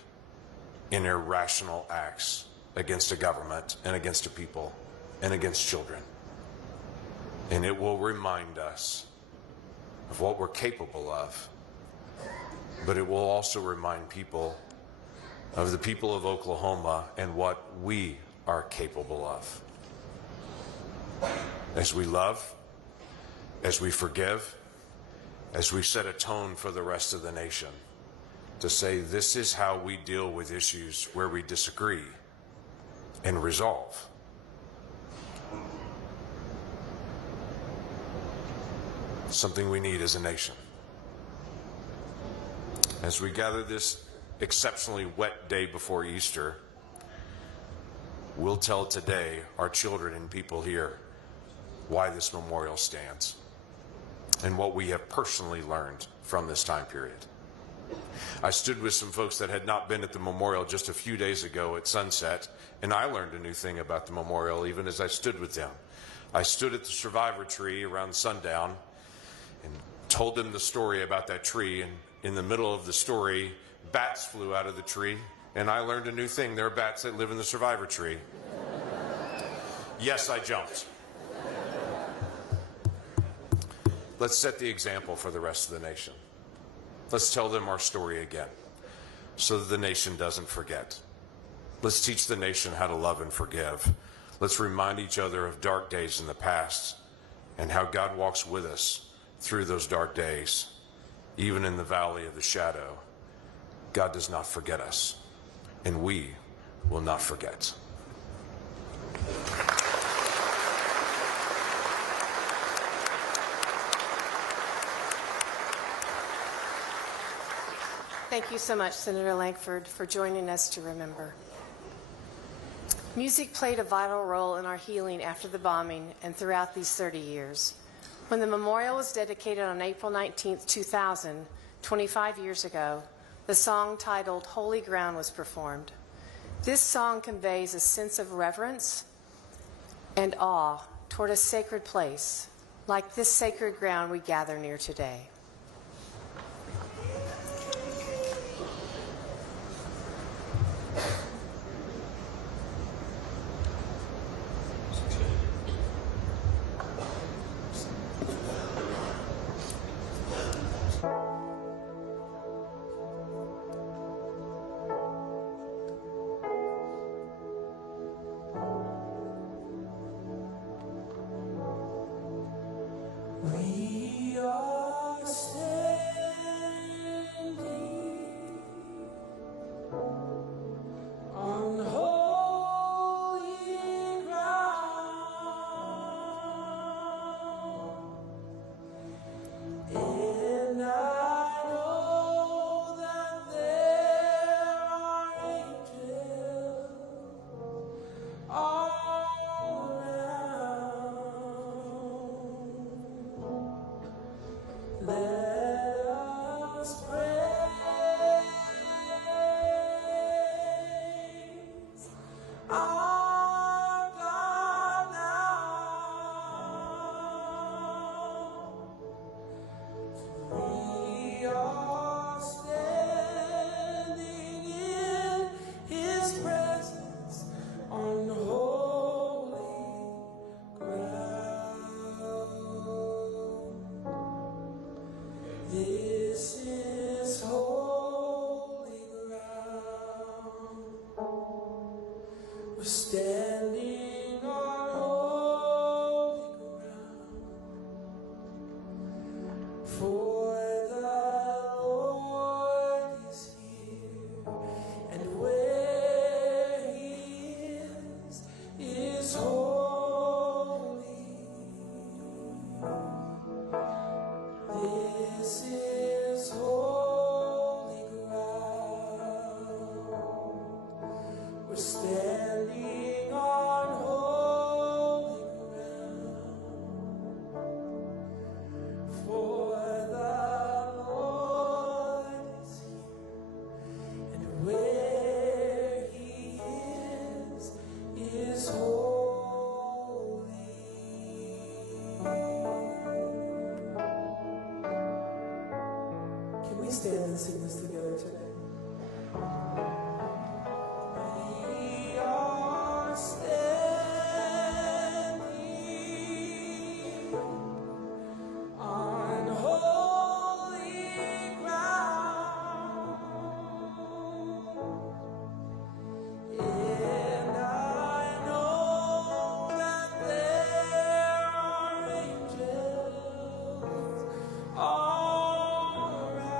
and irrational acts against a government and against a people and against children. And it will remind us of what we're capable of, but it will also remind people of the people of Oklahoma and what we are capable of. As we love, as we forgive, as we set a tone for the rest of the nation, to say this is how we deal with issues where we disagree and resolve. Something we need as a nation. As we gather this exceptionally wet day before Easter, we'll tell today our children and people here why this memorial stands and what we have personally learned from this time period. I stood with some folks that had not been at the memorial just a few days ago at sunset, and I learned a new thing about the memorial even as I stood with them. I stood at the survivor tree around sundown and told them the story about that tree, and in the middle of the story, bats flew out of the tree, and I learned a new thing. There are bats that live in the survivor tree. Yes, I jumped. Let's set the example for the rest of the nation. Let's tell them our story again so that the nation doesn't forget. Let's teach the nation how to love and forgive. Let's remind each other of dark days in the past and how God walks with us through those dark days. Even in the valley of the shadow, God does not forget us, and we will not forget. Thank you so much, Senator Lankford, for joining us to remember. Music played a vital role in our healing after the bombing and throughout these 30 years. When the memorial was dedicated on April 19, 2000, 25 years ago, the song titled Holy Ground was performed. This song conveys a sense of reverence and awe toward a sacred place, like this sacred ground we gather near today. We are standing on holy ground, and I know that there are angels all around. Let us praise our God now. We are standing in His presence on holy ground. This is holy ground. We're standing on holy ground. For the Lord is here, and where He is holy. This is holy ground. We're standing on holy ground. For the Lord is here, and where He is holy. Can we stand and sing this together today? We are standing on holy ground, and I know that there are angels all around.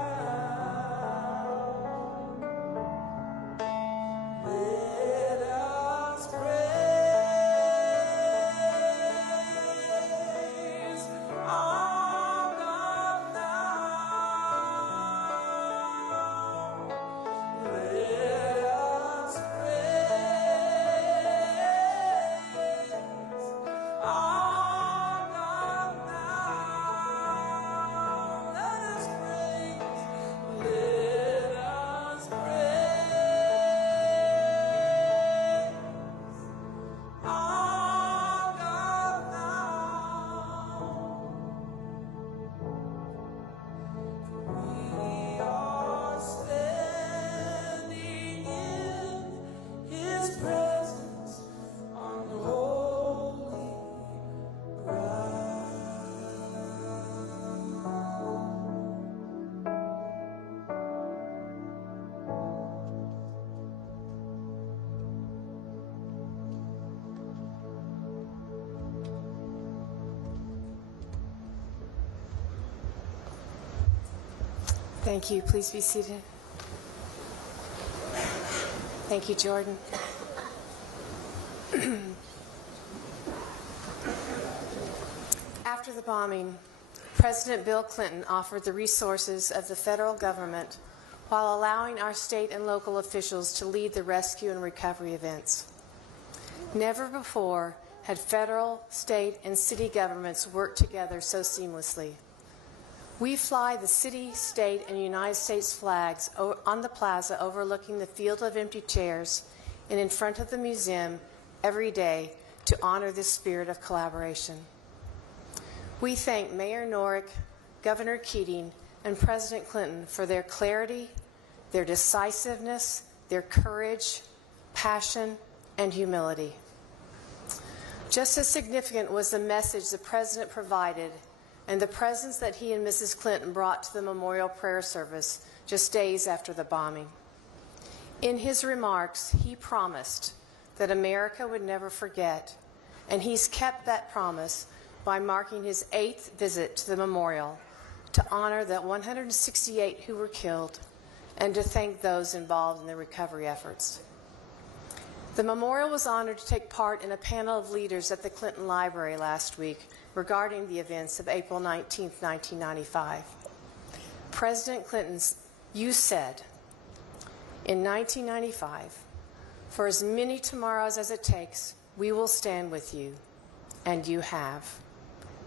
Thank you. Please be seated. Thank you, Jordan. After the bombing, President Bill Clinton offered the resources of the federal government while allowing our state and local officials to lead the rescue and recovery events. Never before had federal, state, and city governments worked together so seamlessly. We fly the city, state, and United States flags on the plaza overlooking the field of empty chairs and in front of the museum every day to honor this spirit of collaboration. We thank Mayor Norrick, Governor Keating, and President Clinton for their clarity, their decisiveness, their courage, passion, and humility. Just as significant was the message the President provided and the presence that he and Mrs. Clinton brought to the memorial prayer service just days after the bombing. In his remarks, he promised that America would never forget, and he's kept that promise by marking his 8th visit to the memorial to honor the 168 who were killed and to thank those involved in the recovery efforts. The memorial was honored to take part in a panel of leaders at the Clinton Library last week regarding the events of April 19, 1995. President Clinton, you said, in 1995, for as many tomorrows as it takes, we will stand with you, and you have.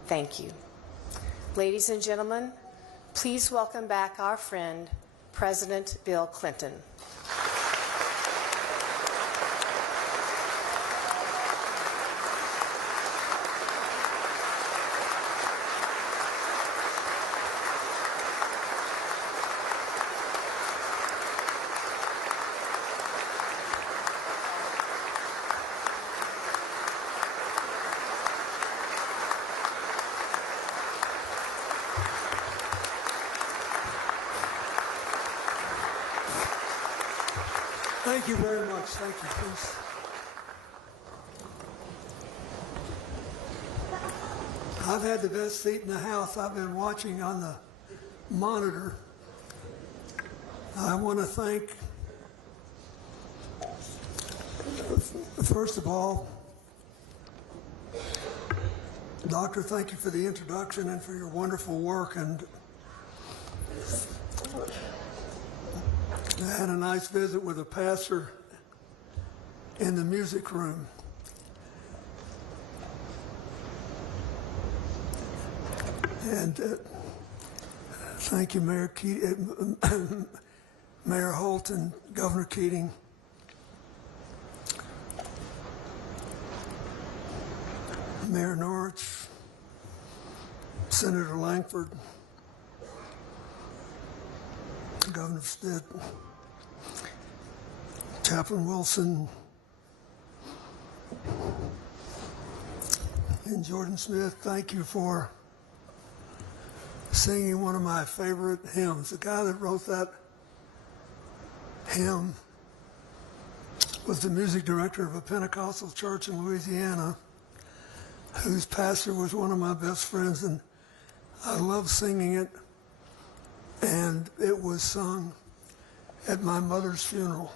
Thank you. Ladies and gentlemen, please welcome back our friend, President Bill Clinton. Thank you very much. Thank you, please. I've had the best seat in the house. I've been watching on the monitor. I want to thank, first of all, Doctor, thank you for the introduction and for your wonderful work. And I had a nice visit with a pastor in the music room. And thank you, Mayor Holt and Governor Keating. Mayor Norwich, Senator Lankford, Governor Stitt, Chaplain Wilson, and Jordan Smith, thank you for singing one of my favorite hymns. The guy that wrote that hymn was the music director of a Pentecostal church in Louisiana, whose pastor was one of my best friends, and I love singing it. And it was sung at my mother's funeral.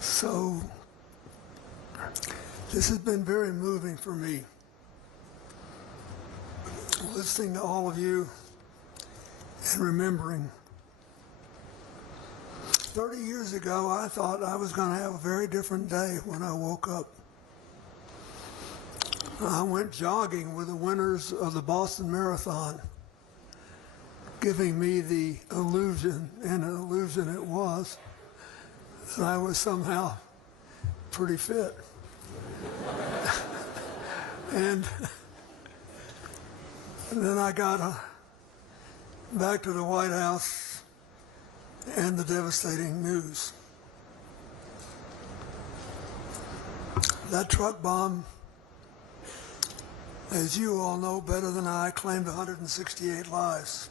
So this has been very moving for me, listening to all of you and remembering. 30 years ago, I thought I was going to have a very different day when I woke up. I went jogging with the winners of the Boston Marathon, giving me the illusion, and an illusion it was, that I was somehow pretty fit. And then I got back to the White House and the devastating news. That truck bomb, as you all know better than I, claimed 168 lives.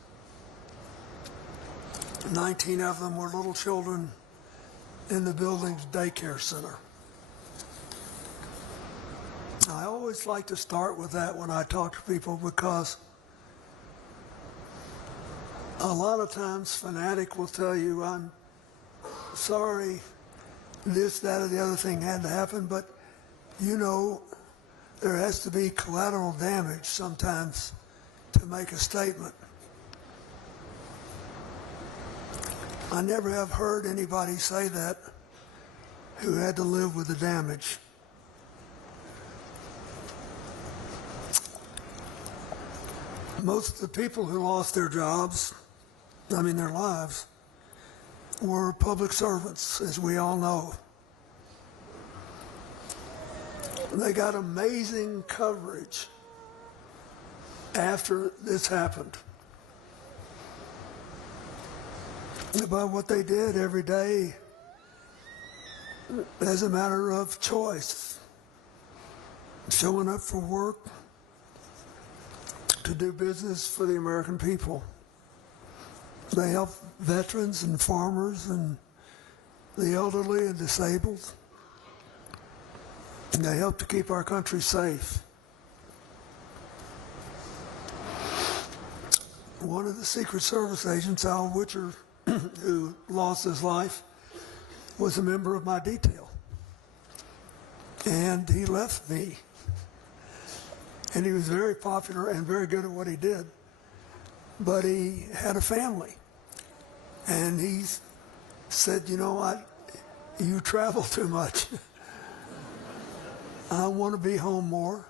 19 of them were little children in the building's daycare center. I always like to start with that when I talk to people, because A lot of times, fanatic will tell you, I'm sorry, this, that, or the other thing had to happen, but you know, there has to be collateral damage sometimes to make a statement. I never have heard anybody say that who had to live with the damage. Most of the people who lost their jobs, their lives, were public servants, as we all know. They got amazing coverage after this happened about what they did every day as a matter of choice, showing up for work, to do business for the American people. They help veterans and farmers and the elderly and disabled. And they help to keep our country safe. One of the Secret Service agents, Al Witcher, who lost his life, was a member of my detail. And he left me. And he was very popular and very good at what he did. But he had a family. And he said, you know what, you travel too much. I want to be home more.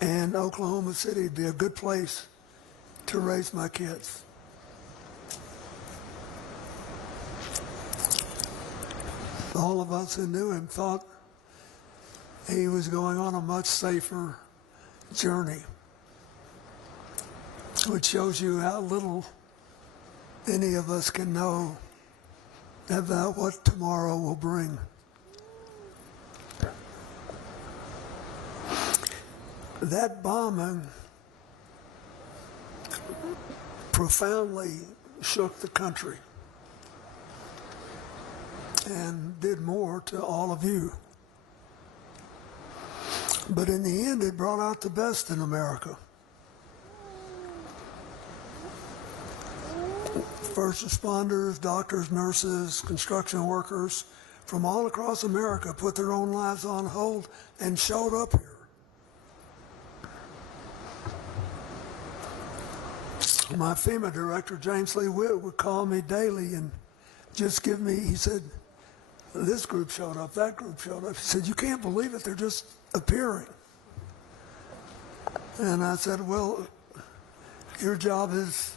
And Oklahoma City would be a good place to raise my kids. All of us who knew him thought he was going on a much safer journey, which shows you how little any of us can know about what tomorrow will bring. That bombing profoundly shook the country and did more to all of you. But in the end, it brought out the best in America. First responders, doctors, nurses, construction workers from all across America put their own lives on hold and showed up here. My FEMA director, James Lee Witt, would call me daily and just give me, he said, this group showed up, that group showed up. He said, you can't believe it, they're just appearing. And I said, well, your job is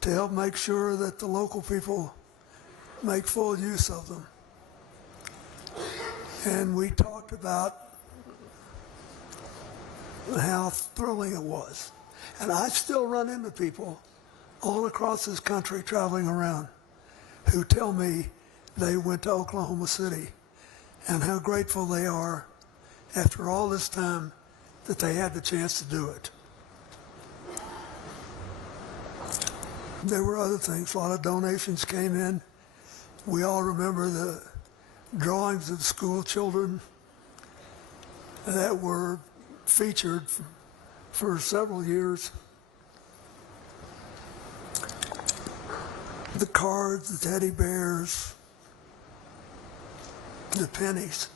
to help make sure that the local people make full use of them. And we talked about how thrilling it was. And I still run into people all across this country traveling around who tell me they went to Oklahoma City and how grateful they are after all this time that they had the chance to do it. There were other things. A lot of donations came in. We all remember the drawings of school children that were featured for several years. The cards, the teddy bears, the pennies.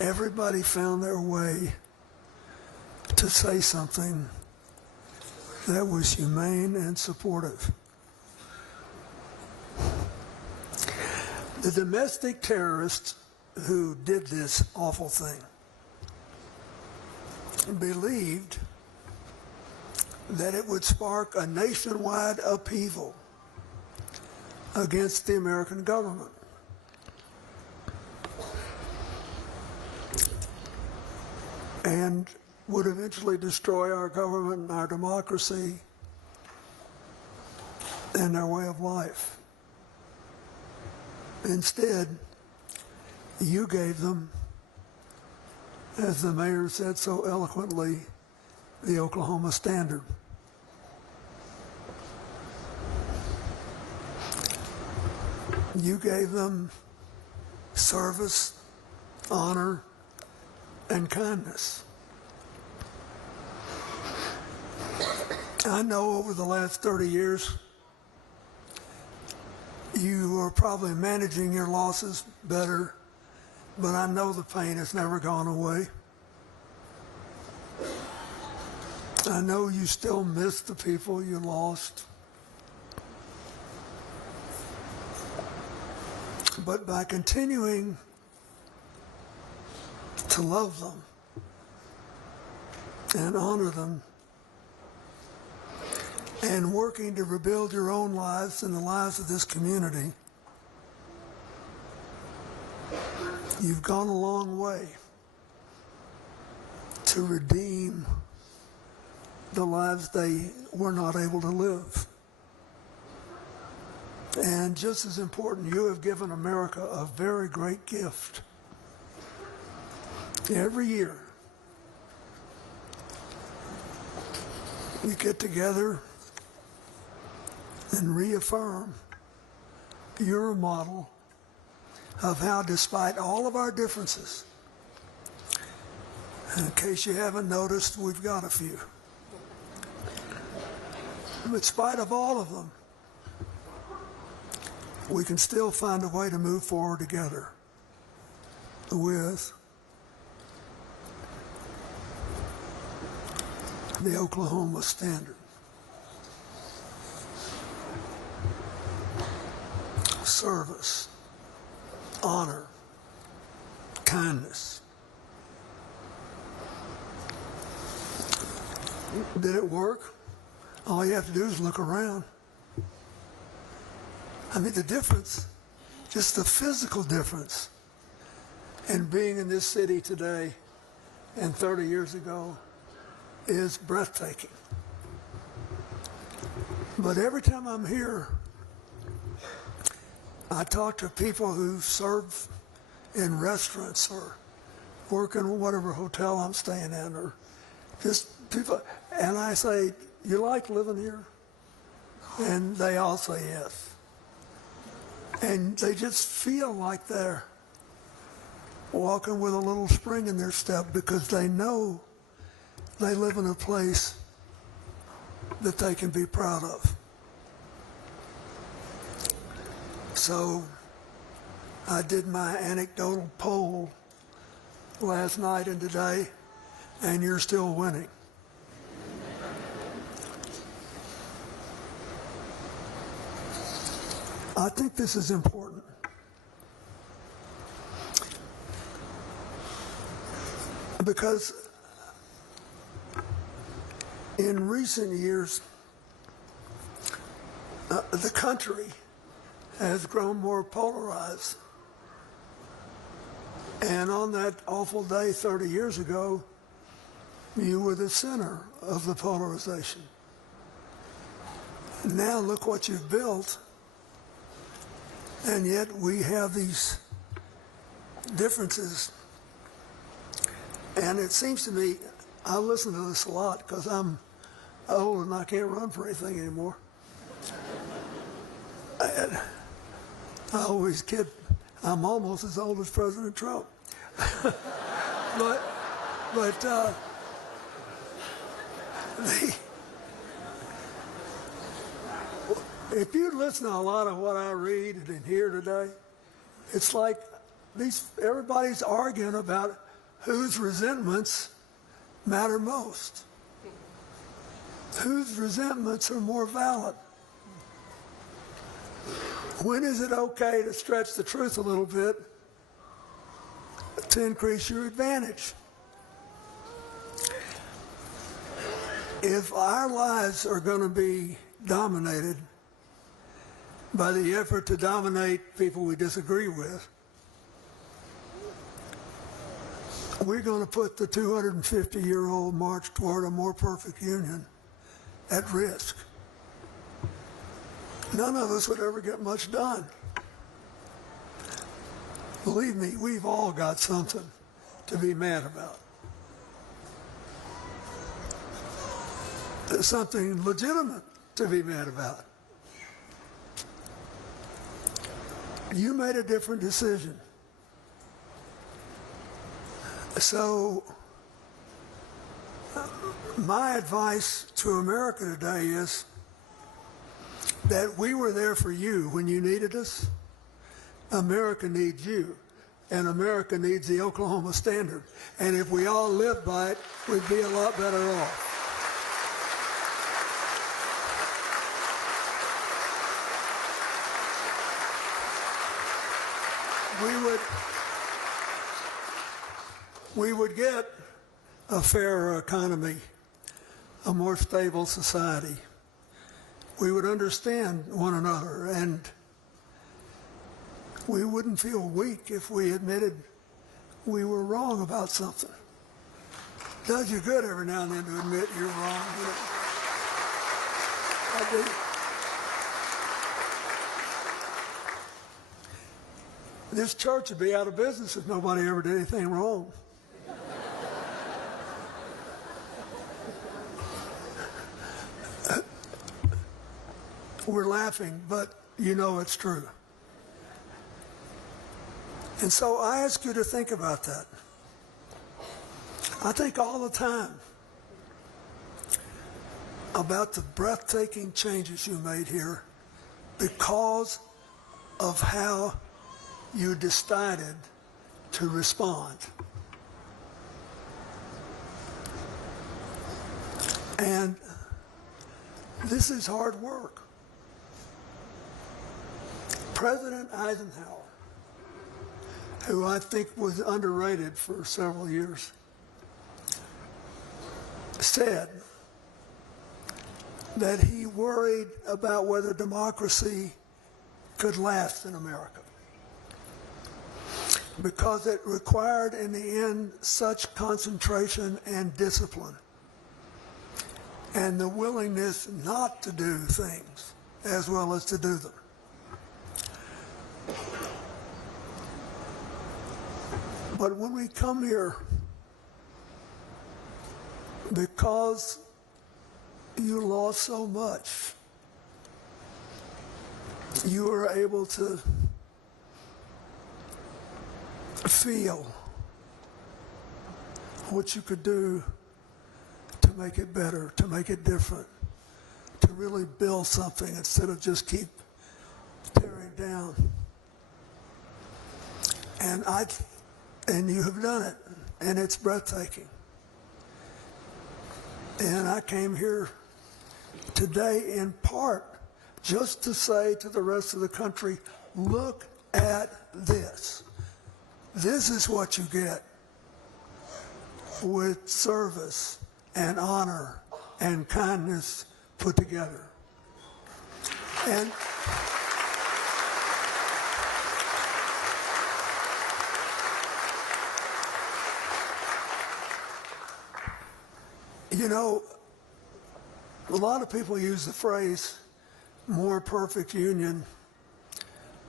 Everybody found their way to say something that was humane and supportive. The domestic terrorists who did this awful thing believed that it would spark a nationwide upheaval against the American government. And would eventually destroy our government and our democracy and our way of life. Instead, you gave them, as the mayor said so eloquently, the Oklahoma Standard. You gave them service, honor, and kindness. I know over the last 30 years, you are probably managing your losses better, but I know the pain has never gone away. I know you still miss the people you lost. But by continuing to love them and honor them and working to rebuild your own lives and the lives of this community, you've gone a long way to redeem the lives they were not able to live. And just as important, you have given America a very great gift. Every year, you get together and reaffirm your model of how, despite all of our differences, and in case you haven't noticed, we've got a few. In spite of all of them, we can still find a way to move forward together with the Oklahoma standard. Service, honor, kindness. Did it work? All you have to do is look around. I mean, the difference, just the physical difference in being in this city today and 30 years ago is breathtaking. But every time I'm here, I talk to people who serve in restaurants or work in whatever hotel I'm staying in, or just people, and I say, "You like living here?" And they all say yes. And they just feel like they're walking with a little spring in their step because they know they live in a place that they can be proud of. So I did my anecdotal poll last night and today, and you're still winning. I think this is important. Because in recent years, the country has grown more polarized. And on that awful day 30 years ago, you were the center of the polarization. Now look what you've built. And yet we have these differences. And it seems to me, I listen to this a lot because I'm old and I can't run for anything anymore. And I always kid, I'm almost as old as President Trump. but if you listen to a lot of what I read and hear today, it's like everybody's arguing about whose resentments matter most, whose resentments are more valid. When is it okay to stretch the truth a little bit to increase your advantage? If our lives are going to be dominated by the effort to dominate people we disagree with, we're going to put the 250-year-old march toward a more perfect union at risk. None of us would ever get much done. Believe me, we've all got something to be mad about. There's something legitimate to be mad about. You made a different decision. So My advice to America today is that we were there for you when you needed us. America needs you, and America needs the Oklahoma Standard. And if we all lived by it, we'd be a lot better off. We would get a fairer economy, a more stable society. We would understand one another, and we wouldn't feel weak if we admitted we were wrong about something. It does you good every now and then to admit you're wrong. You know? I do. This church would be out of business if nobody ever did anything wrong. We're laughing, but you know it's true. And so I ask you to think about that. I think all the time about the breathtaking changes you made here because of how you decided to respond. And this is hard work. President Eisenhower, who I think was underrated for several years, said that he worried about whether democracy could last in America because it required in the end such concentration and discipline and the willingness not to do things as well as to do them. But when we come here, because you lost so much, you were able to feel what you could do to make it better, to make it different, to really build something instead of just keep tearing down. And you have done it, and it's breathtaking. And I came here today in part just to say to the rest of the country, look at this. This is what you get with service and honor and kindness put together. And you know, a lot of people use the phrase more perfect union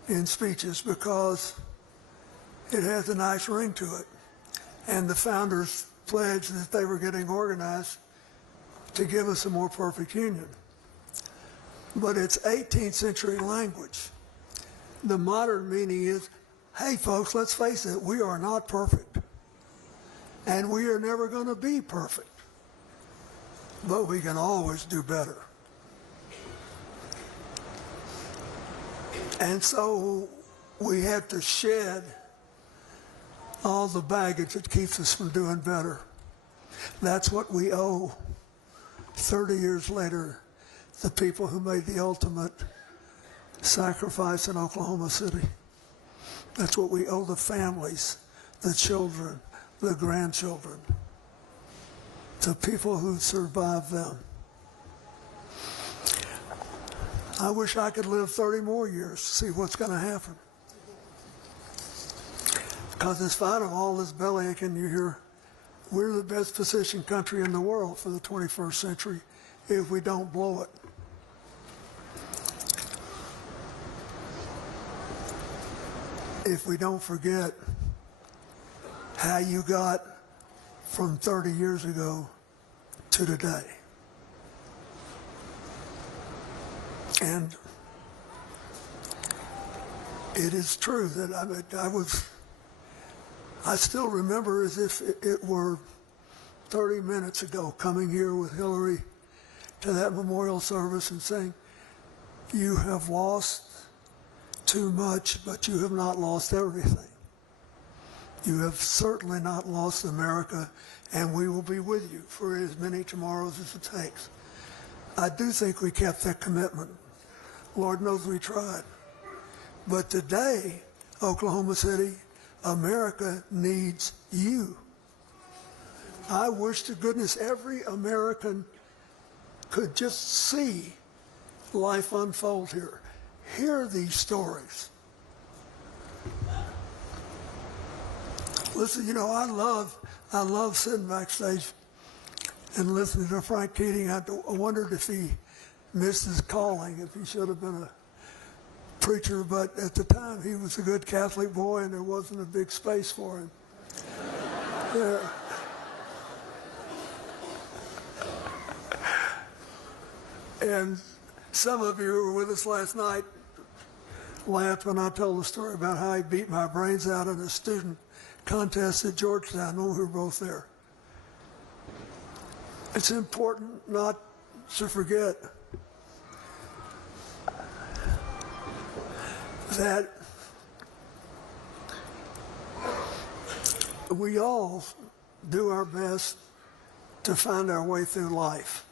in speeches because it has a nice ring to it. And the founders pledged that they were getting organized to give us a more perfect union. But it's 18th century language. The modern meaning is, hey folks, let's face it, we are not perfect. And we are never going to be perfect. But we can always do better. And so we have to shed all the baggage that keeps us from doing better. That's what we owe 30 years later, the people who made the ultimate sacrifice in Oklahoma City. That's what we owe the families, the children, the grandchildren, the people who survived them. I wish I could live 30 more years to see what's going to happen. Because in spite of all this bellyaching you hear, we're the best positioned country in the world for the 21st century if we don't blow it. If we don't forget how you got from 30 years ago to today. And it is true that I still remember as if it were 30 minutes ago coming here with Hillary to that memorial service and saying, you have lost too much, but you have not lost everything. You have certainly not lost America, and we will be with you for as many tomorrows as it takes. I do think we kept that commitment. Lord knows we tried. But today, Oklahoma City, America needs you. I wish to goodness every American could just see life unfold here. Hear these stories. Listen, you know, I love sitting backstage and listening to Frank Keating. I wondered if he missed his calling, if he should have been a preacher, but at the time he was a good Catholic boy and there wasn't a big space for him. Yeah. And some of you who were with us last night laughed when I told the story about how he beat my brains out in a student contest at Georgetown when we were both there. It's important not to forget that we all do our best to find our way through life.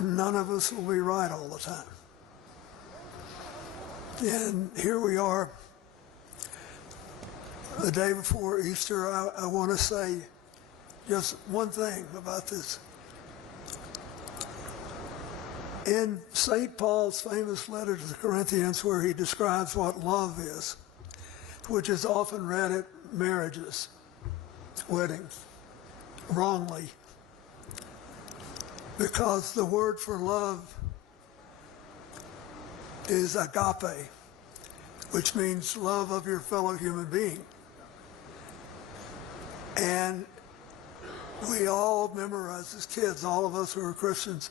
None of us will be right all the time. And here we are, the day before Easter. I want to say just one thing about this. In St. Paul's famous letter to the Corinthians, where he describes what love is, which is often read at marriages, weddings, wrongly, because the word for love is agape, which means love of your fellow human being. And we all memorize as kids, all of us who are Christians,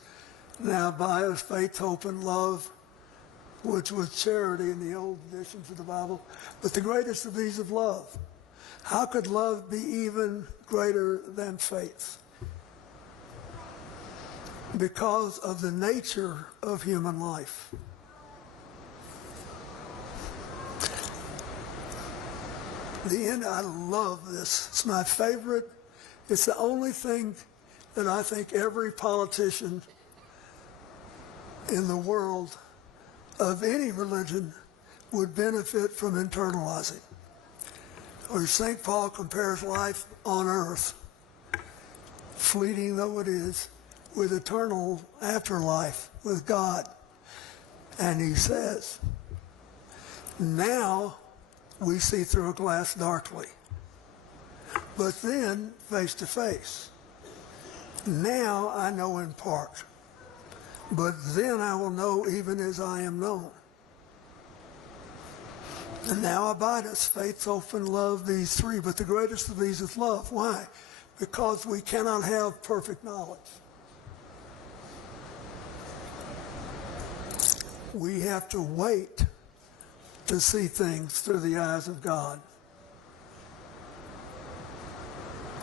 now by us faith, hope, and love, which was charity in the old editions of the Bible. But the greatest of these is love. How could love be even greater than faith? Because of the nature of human life. The end, I love this. It's my favorite. It's the only thing that I think every politician in the world of any religion would benefit from internalizing. Where St. Paul compares life on earth, fleeting though it is, with eternal afterlife with God. And he says, now we see through a glass darkly, but then face to face. Now I know in part, but then I will know even as I am known. And now abide us faith, hope, and love, these three, but the greatest of these is love. Why? Because we cannot have perfect knowledge. We have to wait to see things through the eyes of God.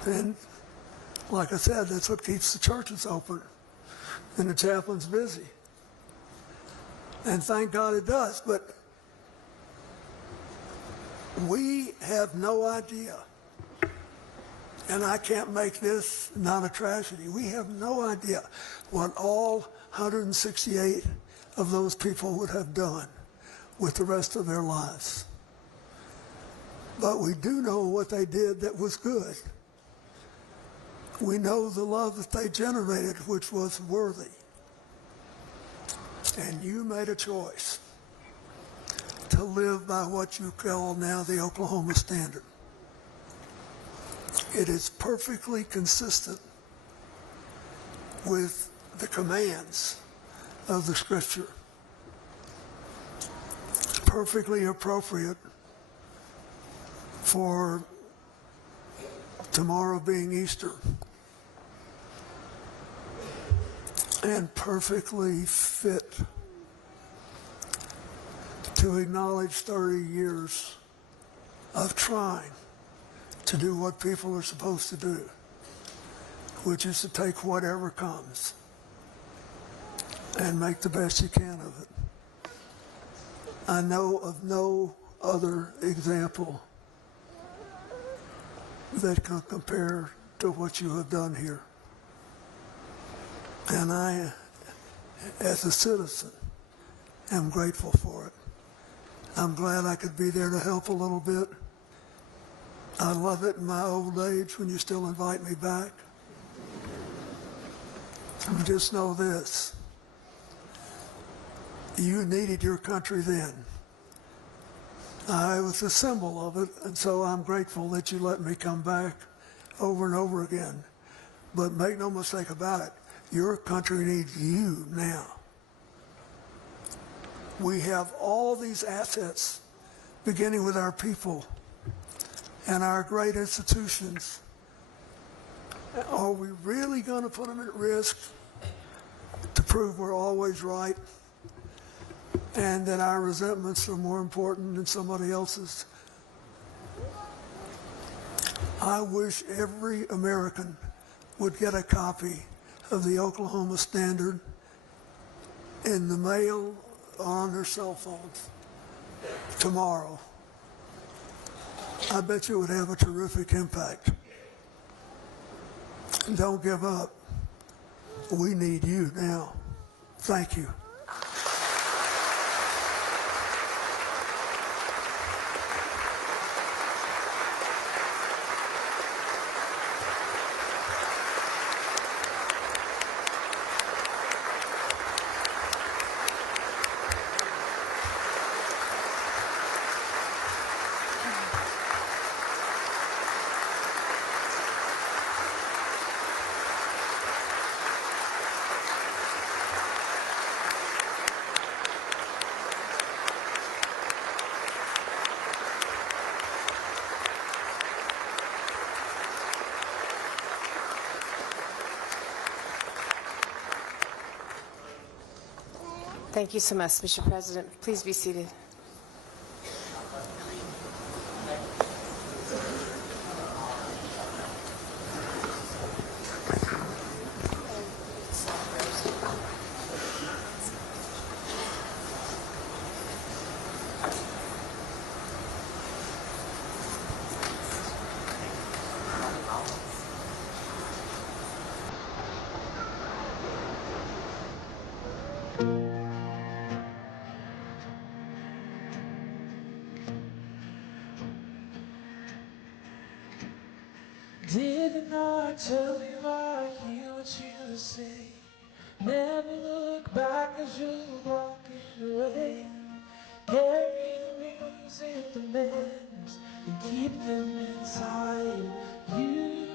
And like I said, that's what keeps the churches open and the chaplains busy. And thank God it does. But we have no idea, and I can't make this not a tragedy, we have no idea what all 168 of those people would have done with the rest of their lives. But we do know what they did that was good. We know the love that they generated, which was worthy. And you made a choice to live by what you call now the Oklahoma Standard. It is perfectly consistent with the commands of the Scripture. Perfectly appropriate for tomorrow being Easter. And perfectly fit to acknowledge 30 years of trying to do what people are supposed to do. which is to take whatever comes and make the best you can of it. I know of no other example that can compare to what you have done here. And I, as a citizen, am grateful for it. I'm glad I could be there to help a little bit. I love it in my old age when you still invite me back. Just know this. You needed your country then. I was a symbol of it, and so I'm grateful that you let me come back over and over again. But make no mistake about it, your country needs you now. We have all these assets, beginning with our people and our great institutions. Are we really going to put them at risk to prove we're always right and that our resentments are more important than somebody else's? I wish every American would get a copy of the Oklahoma Standard in the mail or on their cell phones tomorrow. I bet you it would have a terrific impact. Don't give up. We need you now. Thank you. Thank you so much, Mr. President. Please be seated. Didn't I tell you I hear what you say? Never look back as you're walking away. Carry the music, the memories, and keep them inside you.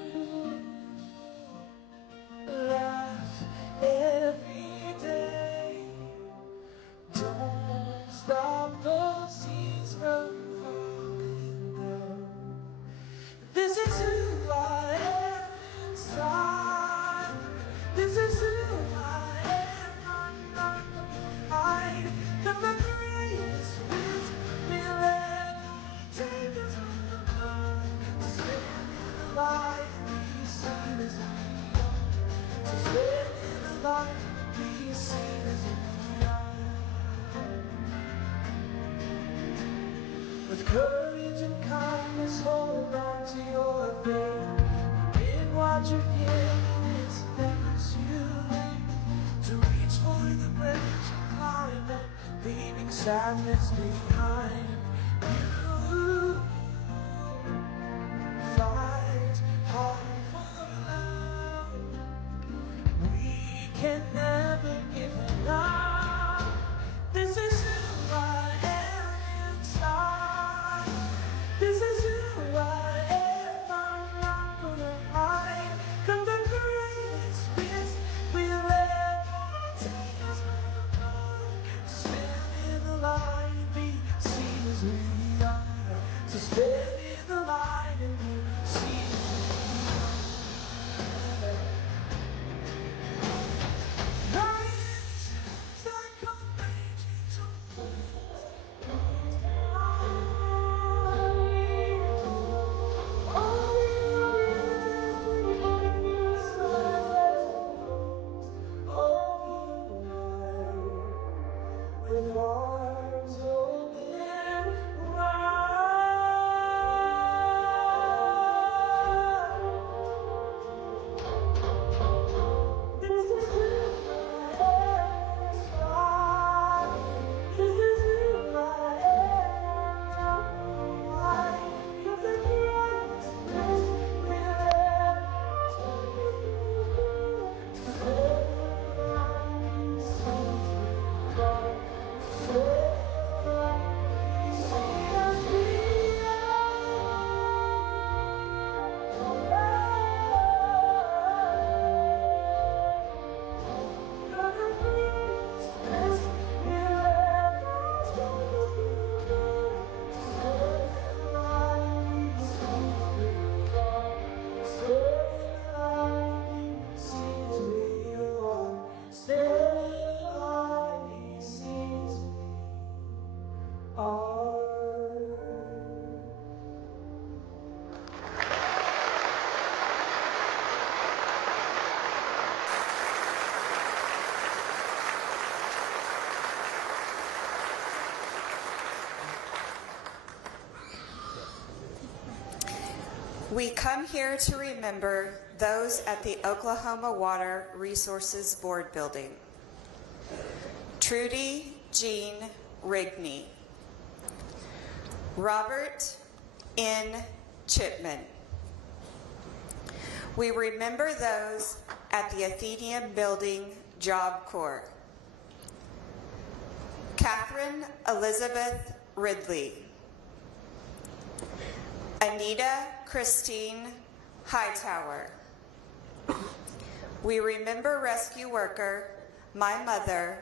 Laugh every day. Don't stop those tears from falling down. This is who I am inside. This is who I am. I am the greatest with me left. Take us on the blood. To spend in the light we seen as we are. To spend in the light we seen as we are. With courage and kindness, hold on to your faith. In what you're feeling, it's things you need to reach for the bridge and climb up, leaving sadness behind. You fight hard for love. We can never give enough. This is who I am inside. This is who I am. I'm not gonna hide. 'Cause the greatest risk we let take us on. To stand in the light and be seen as we are. To stand in the light and be seen as we are. Nights that come raging to We come here to remember those at the Oklahoma Water Resources Board building. Trudy Jean Rigney. Robert N. Chipman. We remember those at the Atheneum Building Job Corps. Catherine Elizabeth Ridley. Anita Christine Hightower. We remember rescue worker, my mother,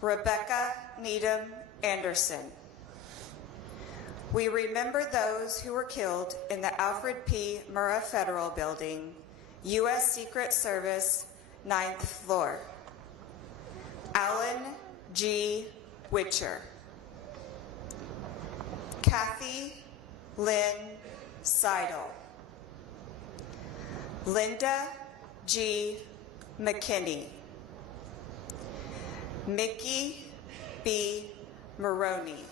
Rebecca Needham Anderson. We remember those who were killed in the Alfred P. Murrah Federal Building, U.S. Secret Service, 9th floor. Alan G. Witcher. Kathy Lynn Seidel. Linda G. McKinney. Mickey B. Maroney.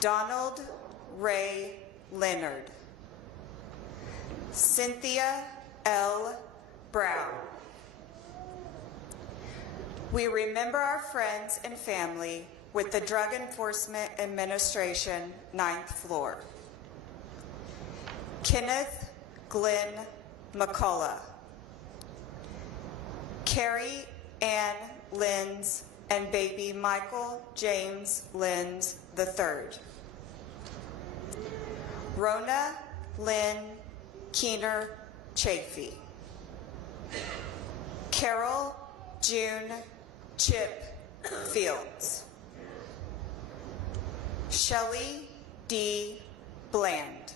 Donald Ray Leonard. Cynthia L. Brown. We remember our friends and family with the Drug Enforcement Administration, 9th floor. Kenneth Glenn McCullough. Carrie Ann Lenz and baby Michael James Lenz III. Rona Lynn Keener Chafee. Carol June Chip Fields. Shelley D. Bland.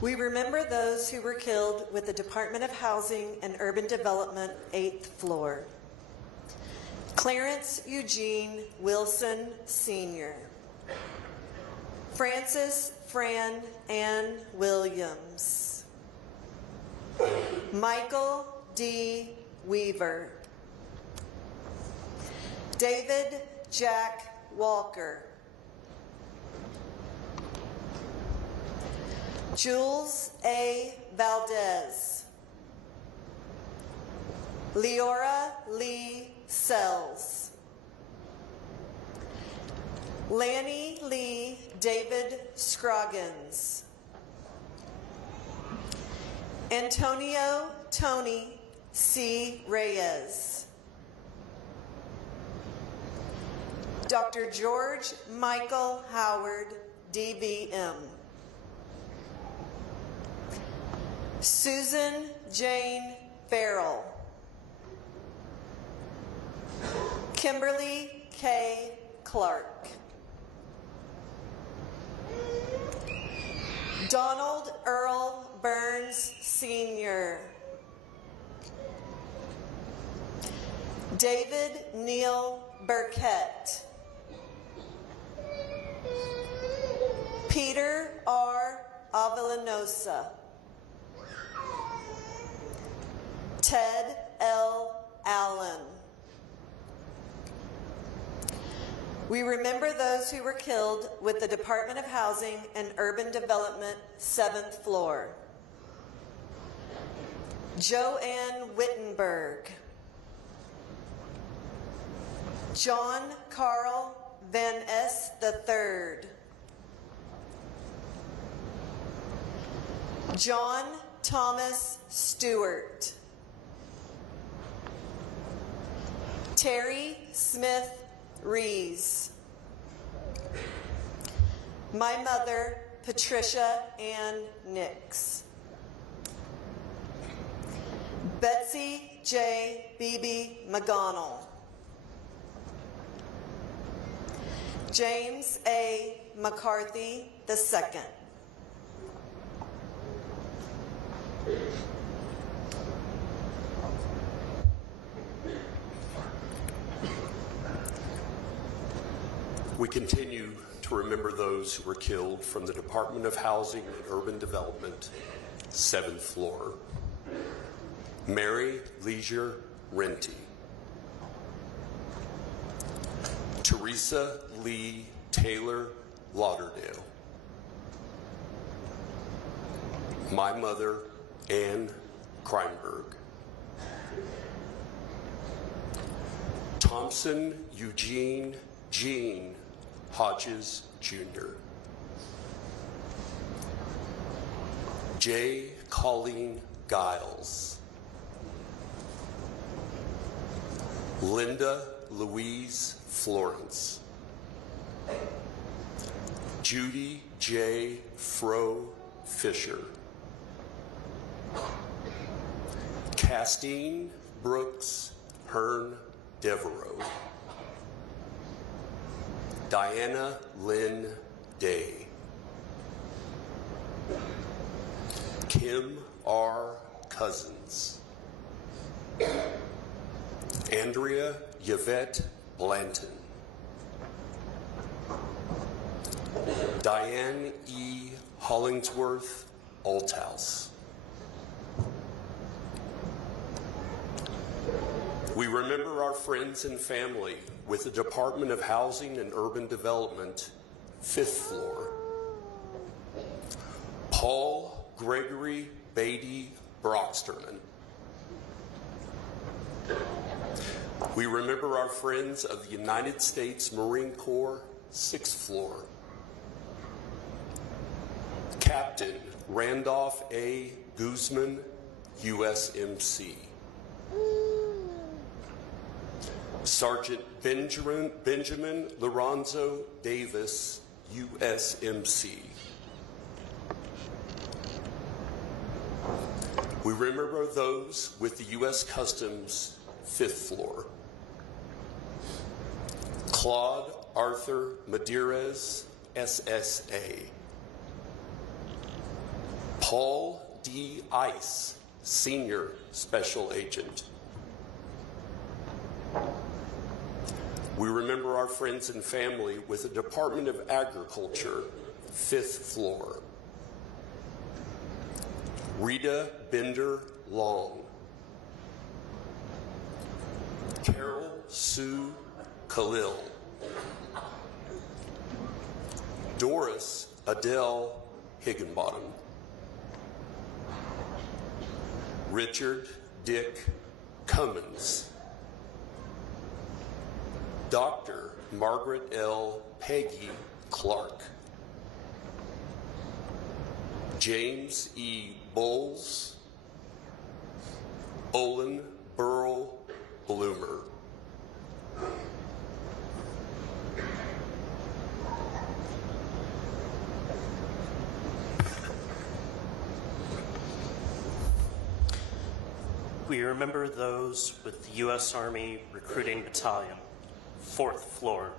We remember those who were killed with the Department of Housing and Urban Development, 8th floor. Clarence Eugene Wilson, Sr. Francis Fran Ann Williams. Michael D. Weaver. David Jack Walker. Jules A. Valdez. Leora Lee Sells. Lanny Lee David Scroggins. Antonio Tony C. Reyes. Dr. George Michael Howard, DVM. Susan Jane Farrell. Kimberly K. Clark. Donald Earl Burns, Sr. David Neil Burkett. Peter R. Avellanosa. Ted L. Allen. We remember those who were killed with the Department of Housing and Urban Development, 7th floor. Joanne Wittenberg. John Carl Van S. III. John Thomas Stewart. Terry Smith Rees. My mother, Patricia Ann Nix. Betsy J. Beebe McGonnell. James A. McCarthy II. We continue to remember those who were killed from the Department of Housing and Urban Development, 7th floor. Mary Leisure Renty. Teresa Lee Taylor Lauderdale. My mother, Anne Kreinberg. Thompson Eugene Jean Hodges, Jr. J. Colleen Giles. Linda Louise Florence. Judy J. Fro Fisher. Castine Brooks Hearn Devereaux. Diana Lynn Day. Kim R. Cousins. Andrea Yvette Blanton. Diane E. Hollingsworth Althouse. We remember our friends and family with the Department of Housing and Urban Development, 5th floor. Paul Gregory Beatty Brocksterman. We remember our friends of the United States Marine Corps, 6th floor. Captain Randolph A. Guzman, USMC. Sergeant Benjamin Lorenzo Davis, USMC. We remember those with the U.S. Customs, 5th floor. Claude Arthur Medeiros, SSA. Paul D. Ice, Senior Special Agent. We remember our friends and family with the Department of Agriculture, 5th floor. Rita Bender Long. Carol Sue Khalil. Doris Adele Higginbottom. Richard Dick Cummins. Dr. Margaret L. Peggy Clark. James E. Bowles. Olin Burl Bloomer. We remember those with the U.S. Army Recruiting Battalion, 4th floor.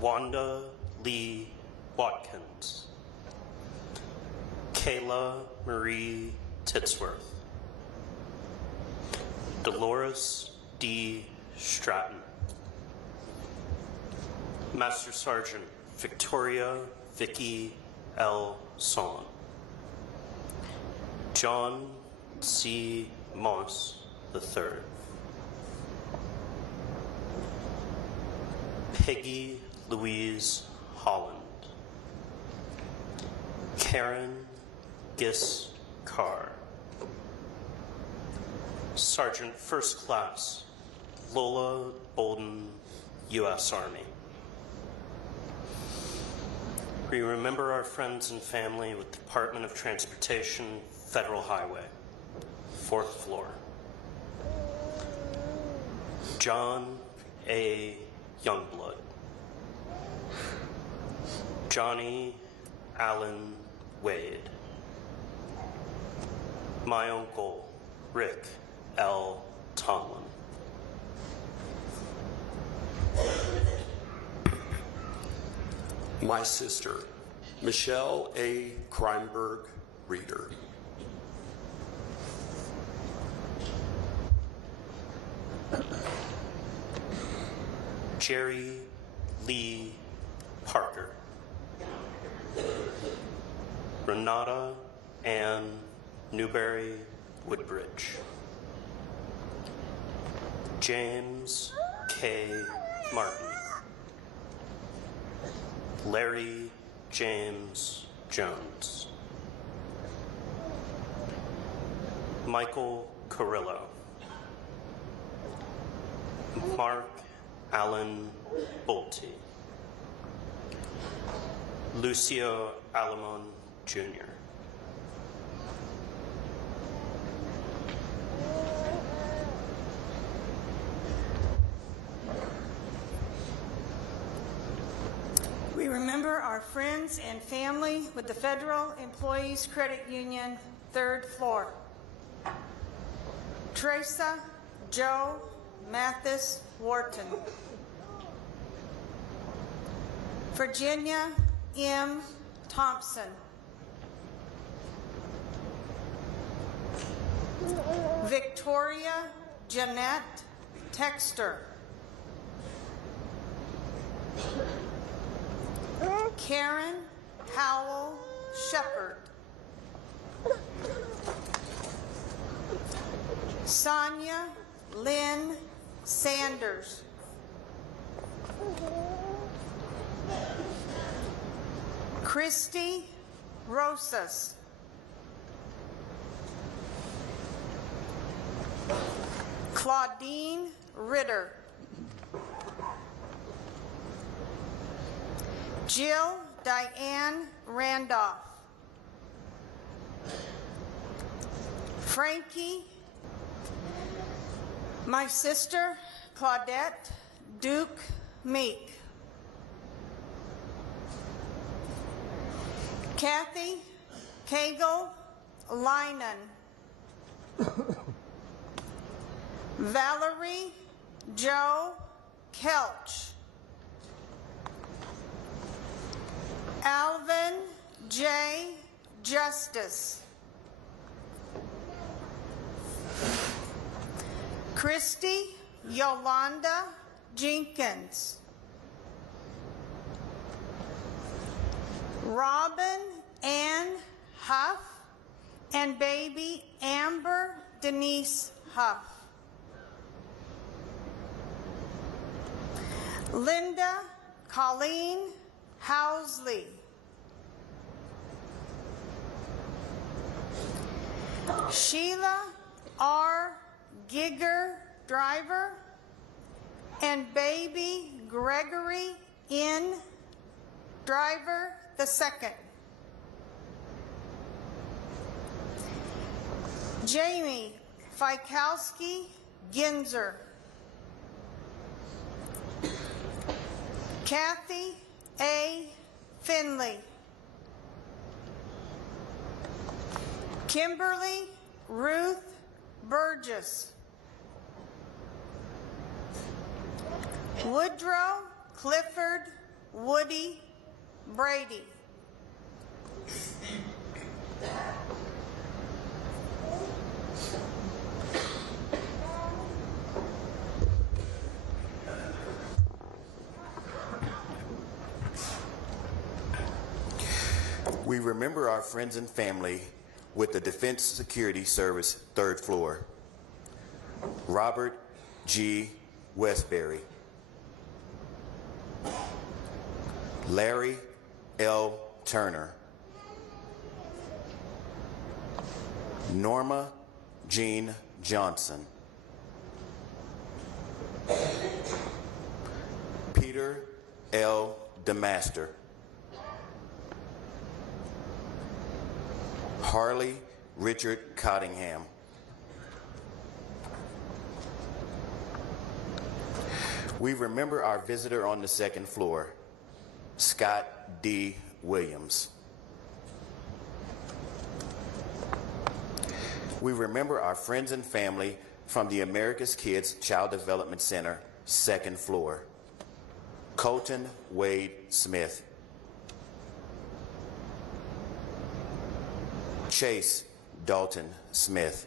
Wanda Lee Watkins. Kayla Marie Titsworth. Dolores D. Stratton. Master Sergeant Victoria Vicky L. Solon. John C. Moss III. Peggy Louise Holland. Karen Gis Carr. Sergeant First Class Lola Bolden, U.S. Army. We remember our friends and family with Department of Transportation, Federal Highway, 4th floor. John A. Youngblood. Johnny Allen Wade. My uncle, Rick L. Tomlin. My sister, Michelle A. Kreinberg Reeder. Jerry Lee Parker. Renata Ann Newberry Woodbridge. James K. Martin. Larry James Jones. Michael Carrillo. Mark Allen Bolte. Lucio Alamon Jr. We remember our friends and family with the Federal Employees Credit Union, 3rd floor. Teresa Joe Mathis Wharton. Virginia M. Thompson. Victoria Jeanette Texter. Karen Howell Shepard. Sonia Lynn Sanders. Christy Rosas. Claudine Ritter. Jill Diane Randolph. Frankie. My sister, Claudette Duke Meek. Kathy Cagle Linan. Valerie Joe Kelch. Alvin J. Justice. Christy Yolanda Jenkins. Robin Ann Huff and baby Amber Denise Huff. Linda Colleen Housley. Sheila R. Gigger Driver and baby Gregory N. Driver II. Jamie Fikowski Ginzer. Kathy A. Finley. Kimberly Ruth Burgess. Woodrow Clifford Woody Brady. We remember our friends and family with the Defense Security Service 3rd floor. Robert G. Westbury. Larry L. Turner. Norma Jean Johnson. Peter L. DeMaster. Harley Richard Cottingham. We remember our visitor on the 2nd floor, Scott D. Williams. We remember our friends and family from the America's Kids Child Development Center, 2nd floor, Colton Wade Smith. Chase Dalton Smith.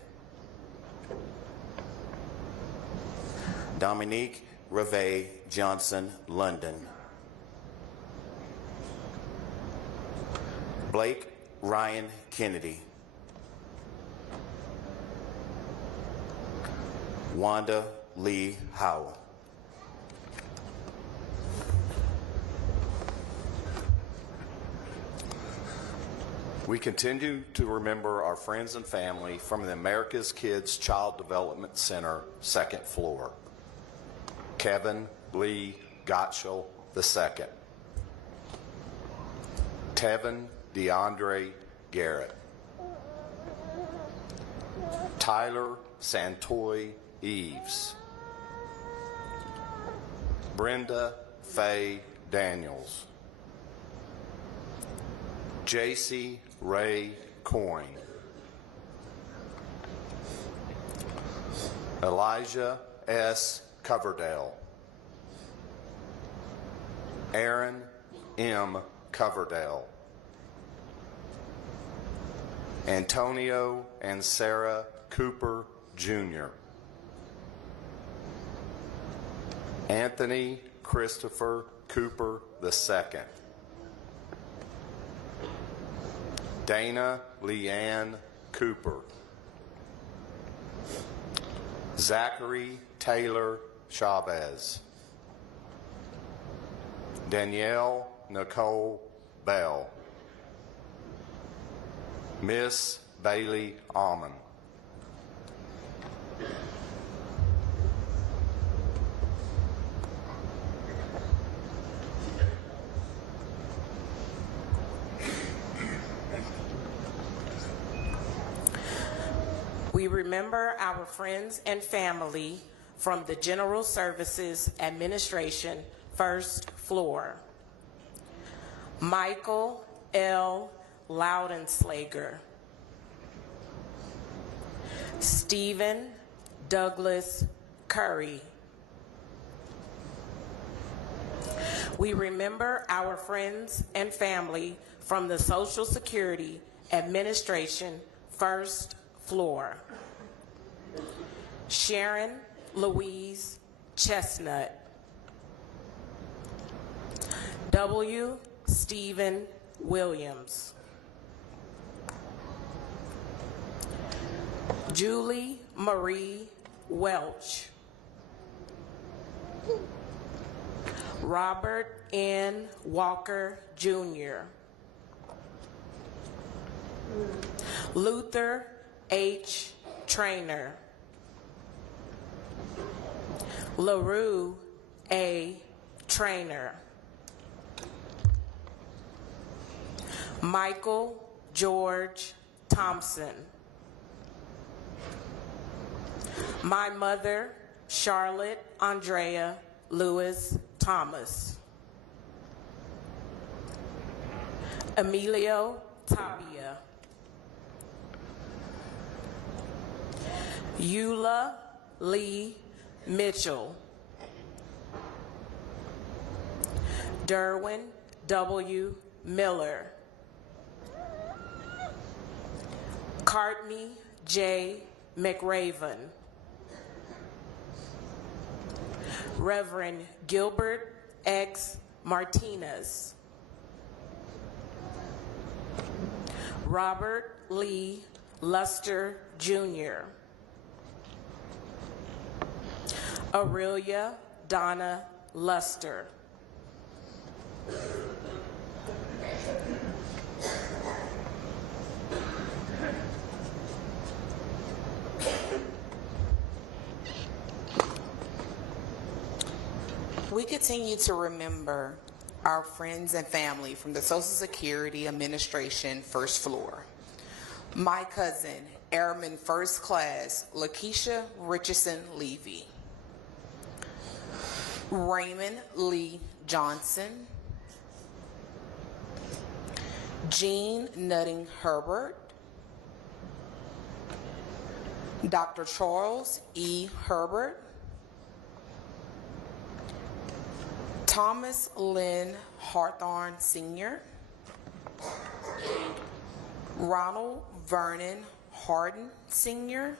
Dominique Reve Johnson London. Blake Ryan Kennedy. Wanda Lee Howell. We continue to remember our friends and family from the America's Kids Child Development Center, second floor. Kevin Lee Gottschall II. Tevin DeAndre Garrett. Tyler Santoy Eves. Brenda Faye Daniels. J.C. Ray Coyne. Elijah S. Coverdale. Aaron M. Coverdale. Antonio and Sarah Cooper, Jr. Anthony Christopher Cooper II. Dana Leanne Cooper. Zachary Taylor Chavez. Danielle Nicole Bell. Miss Bailey Almond. We remember our friends and family from the General Services Administration, first floor. Michael L. Loudenslager. Stephen Douglas Curry. We remember our friends and family from the Social Security Administration, first floor. Sharon Louise Chestnut. W. Stephen Williams. Julie Marie Welch. Robert N. Walker, Jr. Luther H. Traynor. LaRue A. Traynor. Michael George Thompson. My mother, Charlotte Andrea Lewis Thomas. Emilio Tapia. Eula Lee Mitchell. Derwin W. Miller. Courtney J. McRaven. Reverend Gilbert X. Martinez. Robert Lee Luster, Jr. Aurelia Donna Luster. We continue to remember our friends and family from the Social Security Administration, first floor. My cousin, Airman First Class Lakeisha Richardson Levy. Raymond Lee Johnson. Jean Nutting Herbert. Dr. Charles E. Herbert. Thomas Lynn Hawthorne Sr. Ronald Vernon Harden Sr.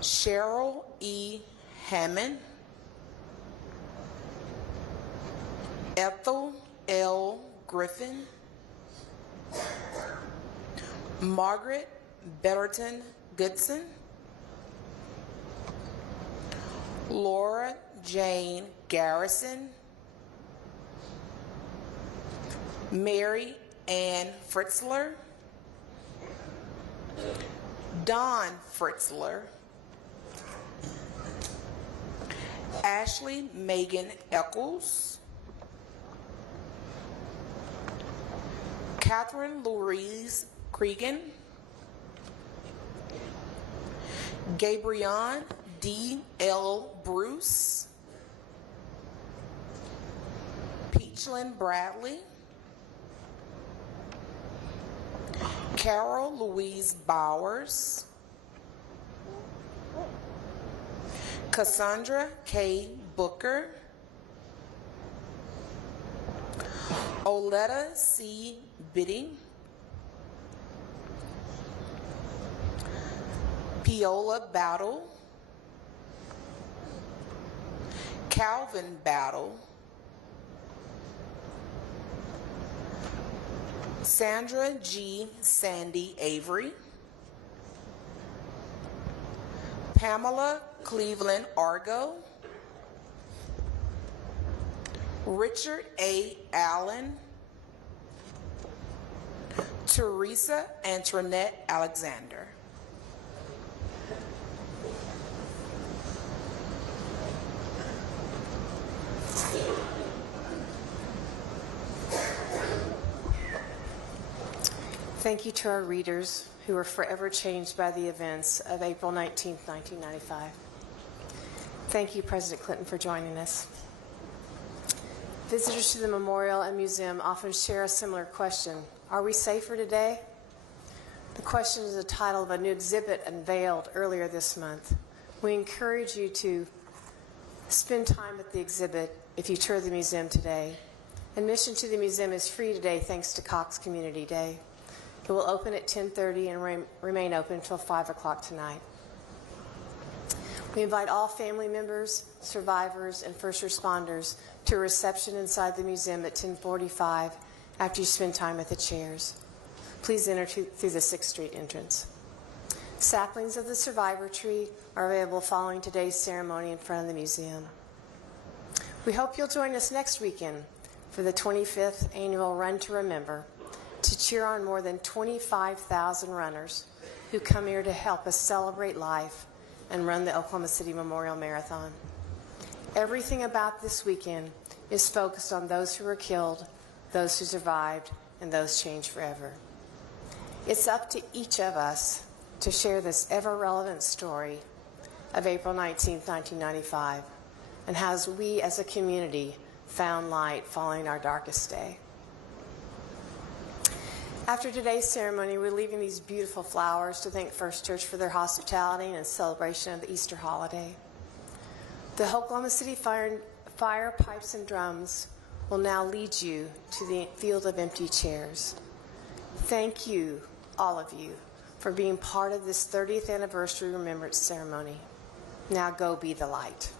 Cheryl E. Hammond. Ethel L. Griffin. Margaret Betterton Goodson. Laura Jane Garrison, Mary Ann Fritzler, Don Fritzler, Ashley Megan Eccles, Catherine Louise Cregan, Gabrielle D. L. Bruce, Peachlyn Bradley, Carol Louise Bowers, Cassandra K. Booker, Oletta C. Bidding, Piola Battle, Calvin Battle, Sandra G. Sandy Avery, Pamela Cleveland Argo, Richard A. Allen, Teresa Antoinette Alexander. Thank you to our readers who were forever changed by the events of April 19, 1995. Thank you, President Clinton, for joining us. Visitors to the memorial and museum often share a similar question: are we safer today? The question is the title of a new exhibit unveiled earlier this month. We encourage you to spend time at the exhibit if you tour the museum today. Admission to the museum is free today thanks to Cox Community Day. It will open at 10:30 and remain open until 5 o'clock tonight. We invite all family members, survivors, and first responders to a reception inside the museum at 10:45 after you spend time at the chairs. Please enter through the 6th Street entrance. Saplings of the survivor tree are available following today's ceremony in front of the museum. We hope you'll join us next weekend for the 25th annual Run to Remember, to cheer on more than 25,000 runners who come here to help us celebrate life and run the Oklahoma City Memorial Marathon. Everything about this weekend is focused on those who were killed, those who survived, and those changed forever. It's up to each of us to share this ever-relevant story of April 19, 1995, and how we as a community found light following our darkest day. After today's ceremony, we're leaving these beautiful flowers to thank First Church for their hospitality and celebration of the Easter holiday. The Oklahoma City Fire, Pipes, and Drums will now lead you to the field of empty chairs. Thank you, all of you, for being part of this 30th anniversary remembrance ceremony. Now go be the light.